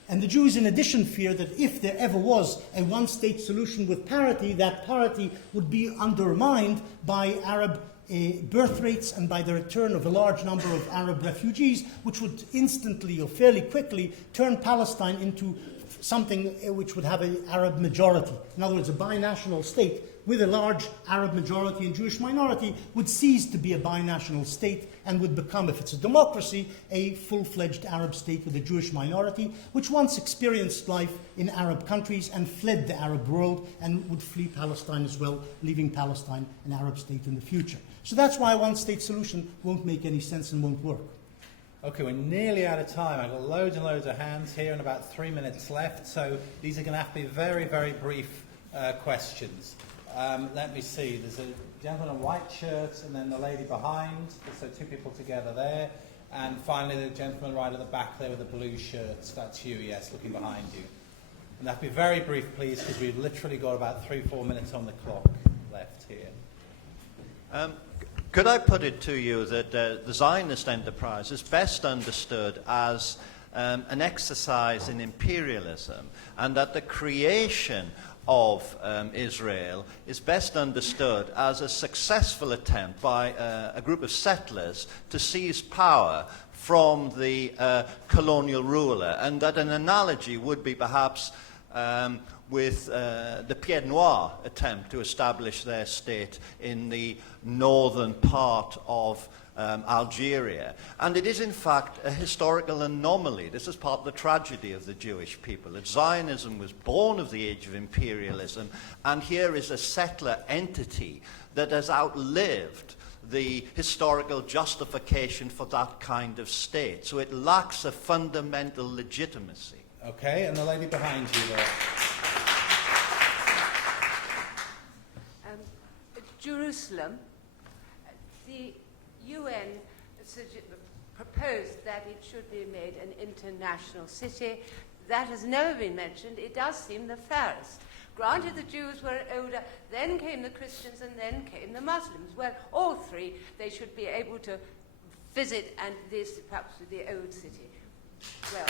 And the Jews, in addition, fear that if there ever was a one-state solution with parity, that parity would be undermined by Arab birth rates and by the return of a large number of Arab refugees, which would instantly or fairly quickly turn Palestine into something which would have an Arab majority. In other words, a binational state with a large Arab majority and Jewish minority would cease to be a binational state and would become, if it's a democracy, a full-fledged Arab state with a Jewish minority, which once experienced life in Arab countries and fled the Arab world and would flee Palestine as well, leaving Palestine an Arab state in the future. So that's why a one-state solution won't make any sense and won't work. Okay, we're nearly out of time. I've got loads and loads of hands here and about 3 minutes left, so these are going to have to be very, very brief questions. Let me see. There's a gentleman in a white shirt and then the lady behind, so two people together there. And finally, the gentleman right at the back there with the blue shirts. That's you, yes, looking behind you. And that'd be very brief, please, because we've literally got about 3-4 minutes on the clock left here. Could I put it to you that the Zionist enterprise is best understood as an exercise in imperialism, and that the creation of Israel is best understood as a successful attempt by a group of settlers to seize power from the colonial ruler, and that an analogy would be perhaps with the Pied Noir attempt to establish their state in the northern part of Algeria. And it is in fact a historical anomaly. This is part of the tragedy of the Jewish people, that Zionism was born of the age of imperialism, and here is a settler entity that has outlived the historical justification for that kind of state. So it lacks a fundamental legitimacy. Okay, and the lady behind you there. Jerusalem, the UN proposed that it should be made an international city. That has never been mentioned. It does seem the fairest. Granted, the Jews were older, then came the Christians, and then came the Muslims. Well, all three, they should be able to visit, and this perhaps the old city. Well,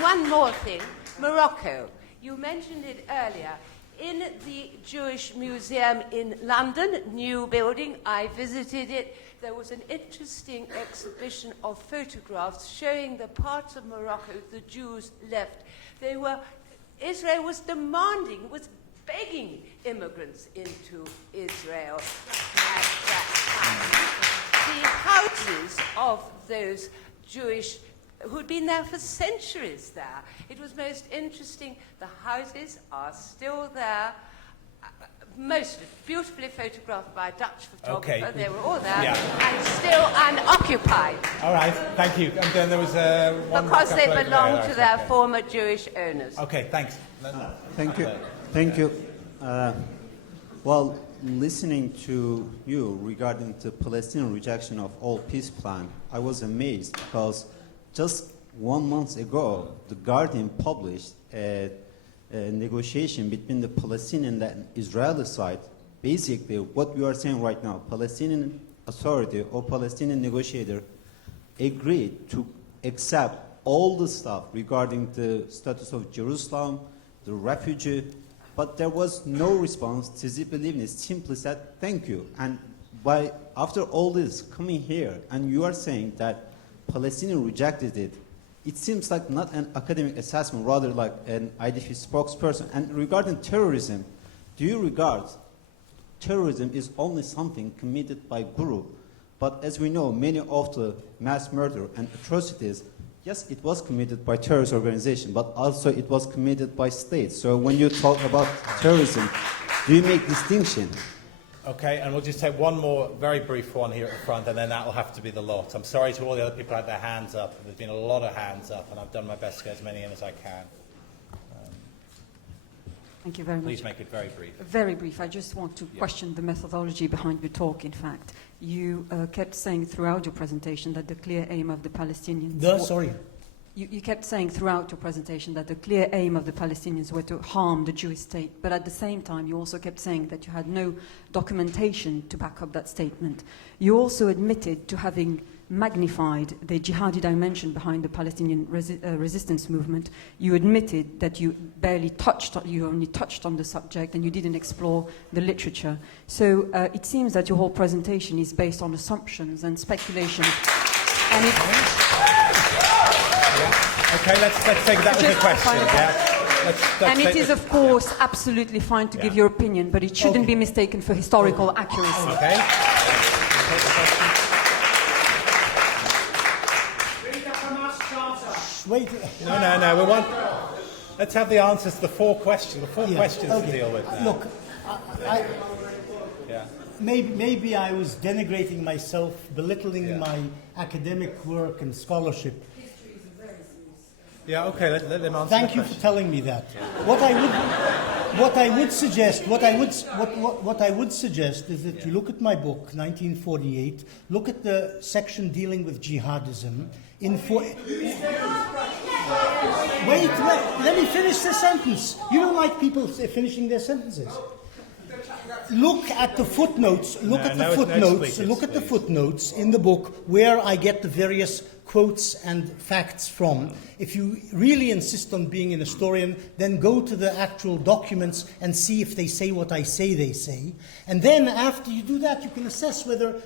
one more thing, Morocco. You mentioned it earlier. In the Jewish Museum in London, new building, I visited it. There was an interesting exhibition of photographs showing the parts of Morocco the Jews left. Israel was demanding, was begging immigrants into Israel at that time. The houses of those Jewish who'd been there for centuries there. It was most interesting. The houses are still there. Most beautifully photographed by a Dutch photographer. Okay. They were all there, Yeah. and still unoccupied. All right, thank you. And then there was one because they couple over belonged there. to their Okay. former Jewish owners. Okay, thanks. Thank you. Thank you. Well, listening to you regarding the Palestinian rejection of all peace plan, I was amazed because just 1 month ago, The Guardian published a negotiation between the Palestinian and Israeli side. Basically, what we are saying right now, Palestinian Authority or Palestinian negotiator agreed to accept all the stuff regarding the status of Jerusalem, the refugee, but there was no response. Tzipori Livni simply said, thank you. And after all this coming here, and you are saying that Palestinians rejected it, it seems like not an academic assessment, rather like an IDF spokesperson. And regarding terrorism, do you regard terrorism is only something committed by group? But as we know, many of the mass murder and atrocities, yes, it was committed by terrorist organization, but also it was committed by states. So when you talk about terrorism, do you make distinction? Okay, and we'll just take one more very brief one here at the front, and then that will have to be the lot. I'm sorry to all the other people who had their hands up. There's been a lot of hands up, and I've done my best to get as many in as I can. Thank you very much. Please make it very brief. Very brief. I just want to question the methodology behind your talk, in fact. You kept saying throughout your presentation that the clear aim of the Palestinians... You kept saying throughout your presentation that the clear aim of the Palestinians were to harm the Jewish state, but at the same time you also kept saying that you had no documentation to back up that statement. You also admitted to having magnified the jihadi dimension behind the Palestinian resistance movement. You admitted that you only touched on the subject and you didn't explore the literature. So it seems that your whole presentation is based on assumptions and speculations. And Okay, let's take that as a question. And it is, of course, absolutely fine to give your opinion, but it shouldn't be mistaken for historical accuracy. Okay. Wait. No. Let's have the answers to the four questions. Questions to deal with now. Look, maybe I was denigrating myself, belittling my academic work and scholarship. Yeah, okay, let them answer. Thank you for telling me that. What I would suggest is that you look at my book, 1948, look at the section dealing with jihadism. Wait, let me finish the sentence. You don't like people finishing their sentences. Look at the footnotes. Look at the footnotes in the book where I get the various quotes and facts from. If you really insist on being an historian, then go to the actual documents and see if they say what I say they say. And then after you do that, you can assess whether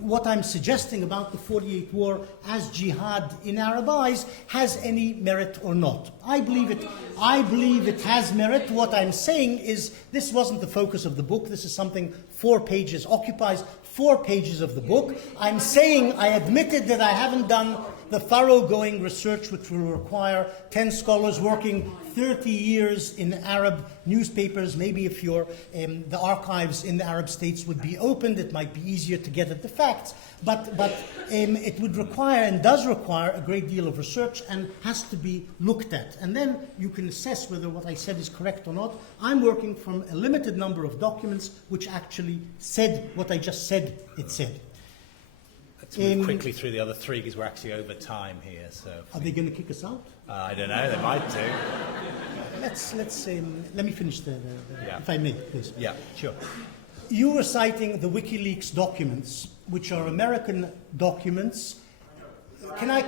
what I'm suggesting about the 48 war as jihad in Arab eyes has any merit or not. I believe it has merit. What I'm saying is this wasn't the focus of the book. This is something 4 pages occupies. 4 pages of the book. I'm saying I admitted that I haven't done the thoroughgoing research which will require 10 scholars working 30 years in Arab newspapers. Maybe if the archives in the Arab states would be opened, it might be easier to get at the facts. But it would require and does require a great deal of research and has to be looked at. And then you can assess whether what I said is correct or not. I'm working from a limited number of documents which actually said what I just said it said. Let's move quickly through the other 3 because we're actually over time here. So are they going to kick us out? I don't know. They might do. Let me finish if I may, please. Yeah, sure. You were citing the WikiLeaks documents, which are American documents. Can I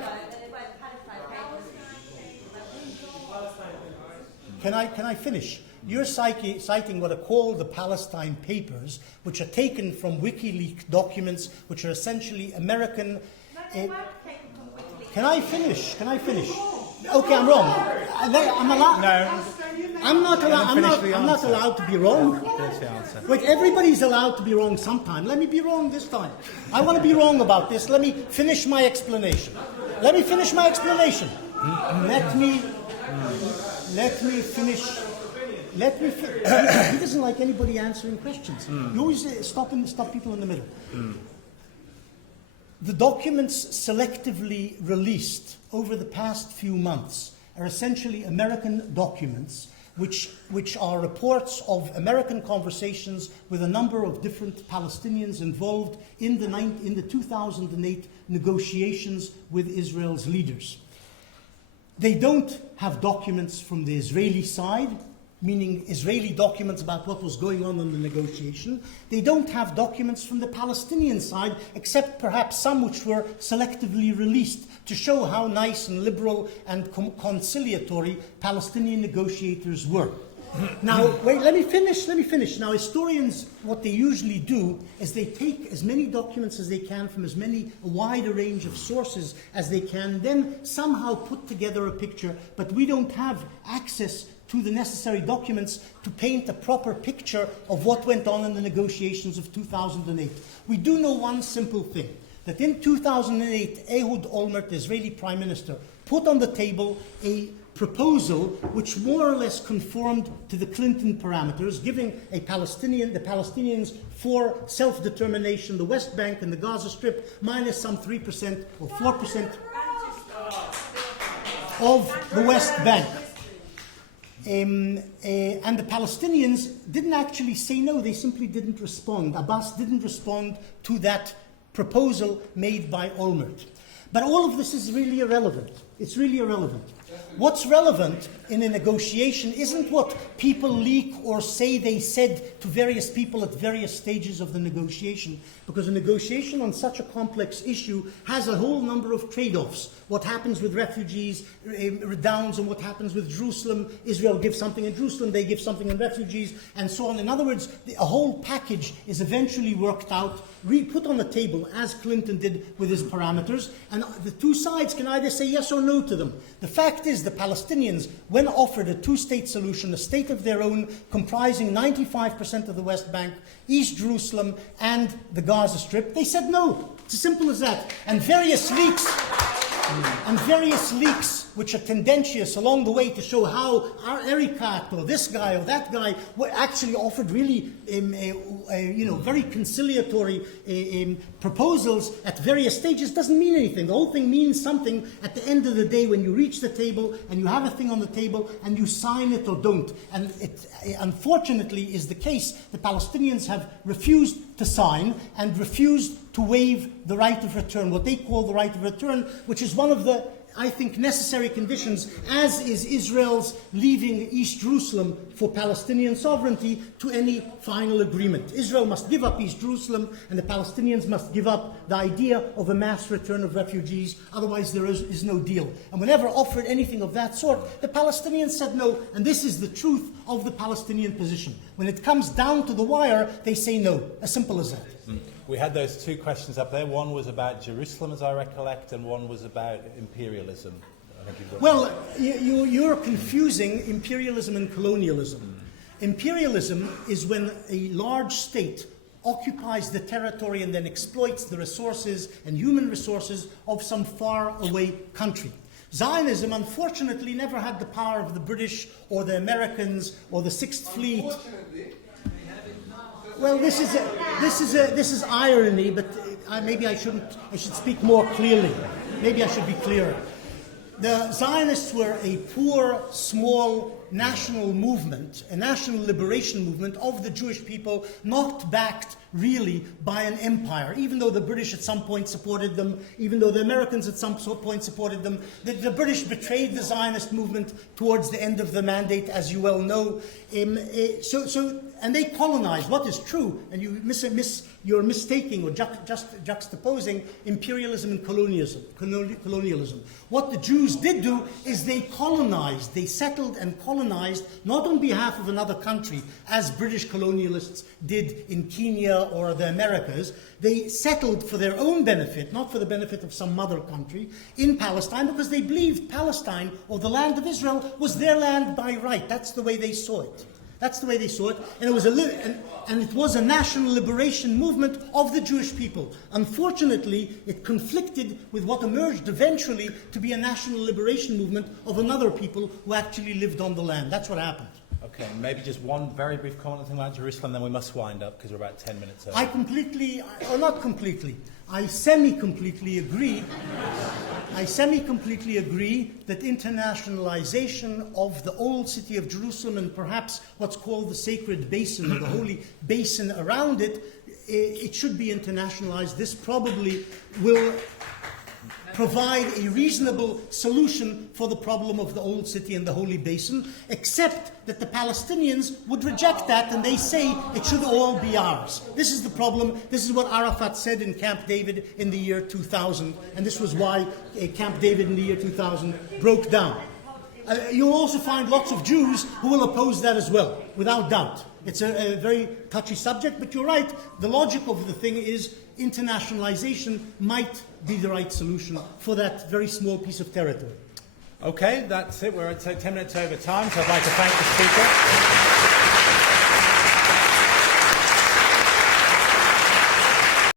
finish? You're citing what are called the Palestine Papers, which are taken from WikiLeaks documents, which are essentially American... Can I finish? Okay, I'm wrong. I'm allowed... No. I'm not allowed to be wrong. There's the answer. Wait, everybody's allowed to be wrong sometime. Let me be wrong this time. I want to be wrong about this. Let me finish my explanation. Let me finish. He doesn't like anybody answering questions. You always stop people in the middle. The documents selectively released over the past few months are essentially American documents which are reports of American conversations with a number of different Palestinians involved in the 2008 negotiations with Israel's leaders. They don't have documents from the Israeli side, meaning Israeli documents about what was going on in the negotiation. They don't have documents from the Palestinian side, except perhaps some which were selectively released to show how nice and liberal and conciliatory Palestinian negotiators were. Now, wait, let me finish. Now, historians, what they usually do is they take as many documents as they can from a wider range of sources as they can, then somehow put together a picture, but we don't have access to the necessary documents to paint a proper picture of what went on in the negotiations of 2008. We do know one simple thing, that in 2008, Ehud Olmert, the Israeli Prime Minister, put on the table a proposal which more or less conformed to the Clinton parameters, giving the Palestinians for self-determination, the West Bank and the Gaza Strip, minus some 3% or 4% of the West Bank. And the Palestinians didn't actually say no, they simply didn't respond. Abbas didn't respond to that proposal made by Olmert. But all of this is really irrelevant. It's really irrelevant. What's relevant in a negotiation isn't what people leak or say they said to various people at various stages of the negotiation, because a negotiation on such a complex issue has a whole number of trade-offs. What happens with refugees redounds on what happens with Jerusalem. Israel gives something in Jerusalem, they give something in refugees, and so on. In other words, a whole package is eventually worked out, put on the table, as Clinton did with his parameters, and the two sides can either say yes or no to them. The fact is, the Palestinians, when offered a two-state solution, a state of their own, comprising 95% of the West Bank, East Jerusalem, and the Gaza Strip, they said no. It's as simple as that. And various leaks which are tendentious along the way to show how our Ericat or this guy or that guy were actually offered really very conciliatory proposals at various stages doesn't mean anything. The whole thing means something at the end of the day when you reach the table and you have a thing on the table and you sign it or don't. And it unfortunately is the case. The Palestinians have refused to sign and refused to waive the right of return, what they call the right of return, which is one of the, I think, necessary conditions, as is Israel's leaving East Jerusalem for Palestinian sovereignty, to any final agreement. Israel must give up East Jerusalem, and the Palestinians must give up the idea of a mass return of refugees, otherwise there is no deal. And whenever offered anything of that sort, the Palestinians said no, and this is the truth of the Palestinian position. When it comes down to the wire, they say no, as simple as that. We had those two questions up there. One was about Jerusalem, as I recollect, and one was about imperialism. Well, you're confusing imperialism and colonialism. Imperialism is when a large state occupies the territory and then exploits the resources and human resources of some far-away country. Zionism, unfortunately, never had the power of the British or the Americans or the Sixth Fleet. Well, this is irony, but maybe I should speak more clearly. Maybe I should be clearer. The Zionists were a poor, small national movement, a national liberation movement of the Jewish people, not backed really by an empire, even though the British at some point supported them, even though the Americans at some point supported them. The British betrayed the Zionist movement towards the end of the mandate, as you well know. And they colonized. What is true, and you're mistaking or juxtaposing imperialism and colonialism. What the Jews did do is they colonized, they settled and colonized, not on behalf of another country, as British colonialists did in Kenya or the Americas. They settled for their own benefit, not for the benefit of some other country, in Palestine, because they believed Palestine, or the land of Israel, was their land by right. That's the way they saw it. That's the way they saw it, and it was a national liberation movement of the Jewish people. Unfortunately, it conflicted with what emerged eventually to be a national liberation movement of another people who actually lived on the land. That's what happened. Okay, maybe just one very brief comment about Jerusalem, then we must wind up because we're about 10 minutes over. I semi-completely agree that internationalization of the old city of Jerusalem and perhaps what's called the sacred basin, or the holy basin around it, it should be internationalized. This probably will provide a reasonable solution for the problem of the old city and the holy basin, except that the Palestinians would reject that and they say it should all be ours. This is the problem. This is what Arafat said in Camp David in the year 2000, and this was why Camp David in the year 2000 broke down. You'll also find lots of Jews who will oppose that as well, without doubt. It's a very touchy subject, but you're right. The logic of the thing is internationalization might be the right solution for that very small piece of territory. Okay, that's it. We're at 10 minutes over time, so I'd like to thank the speaker.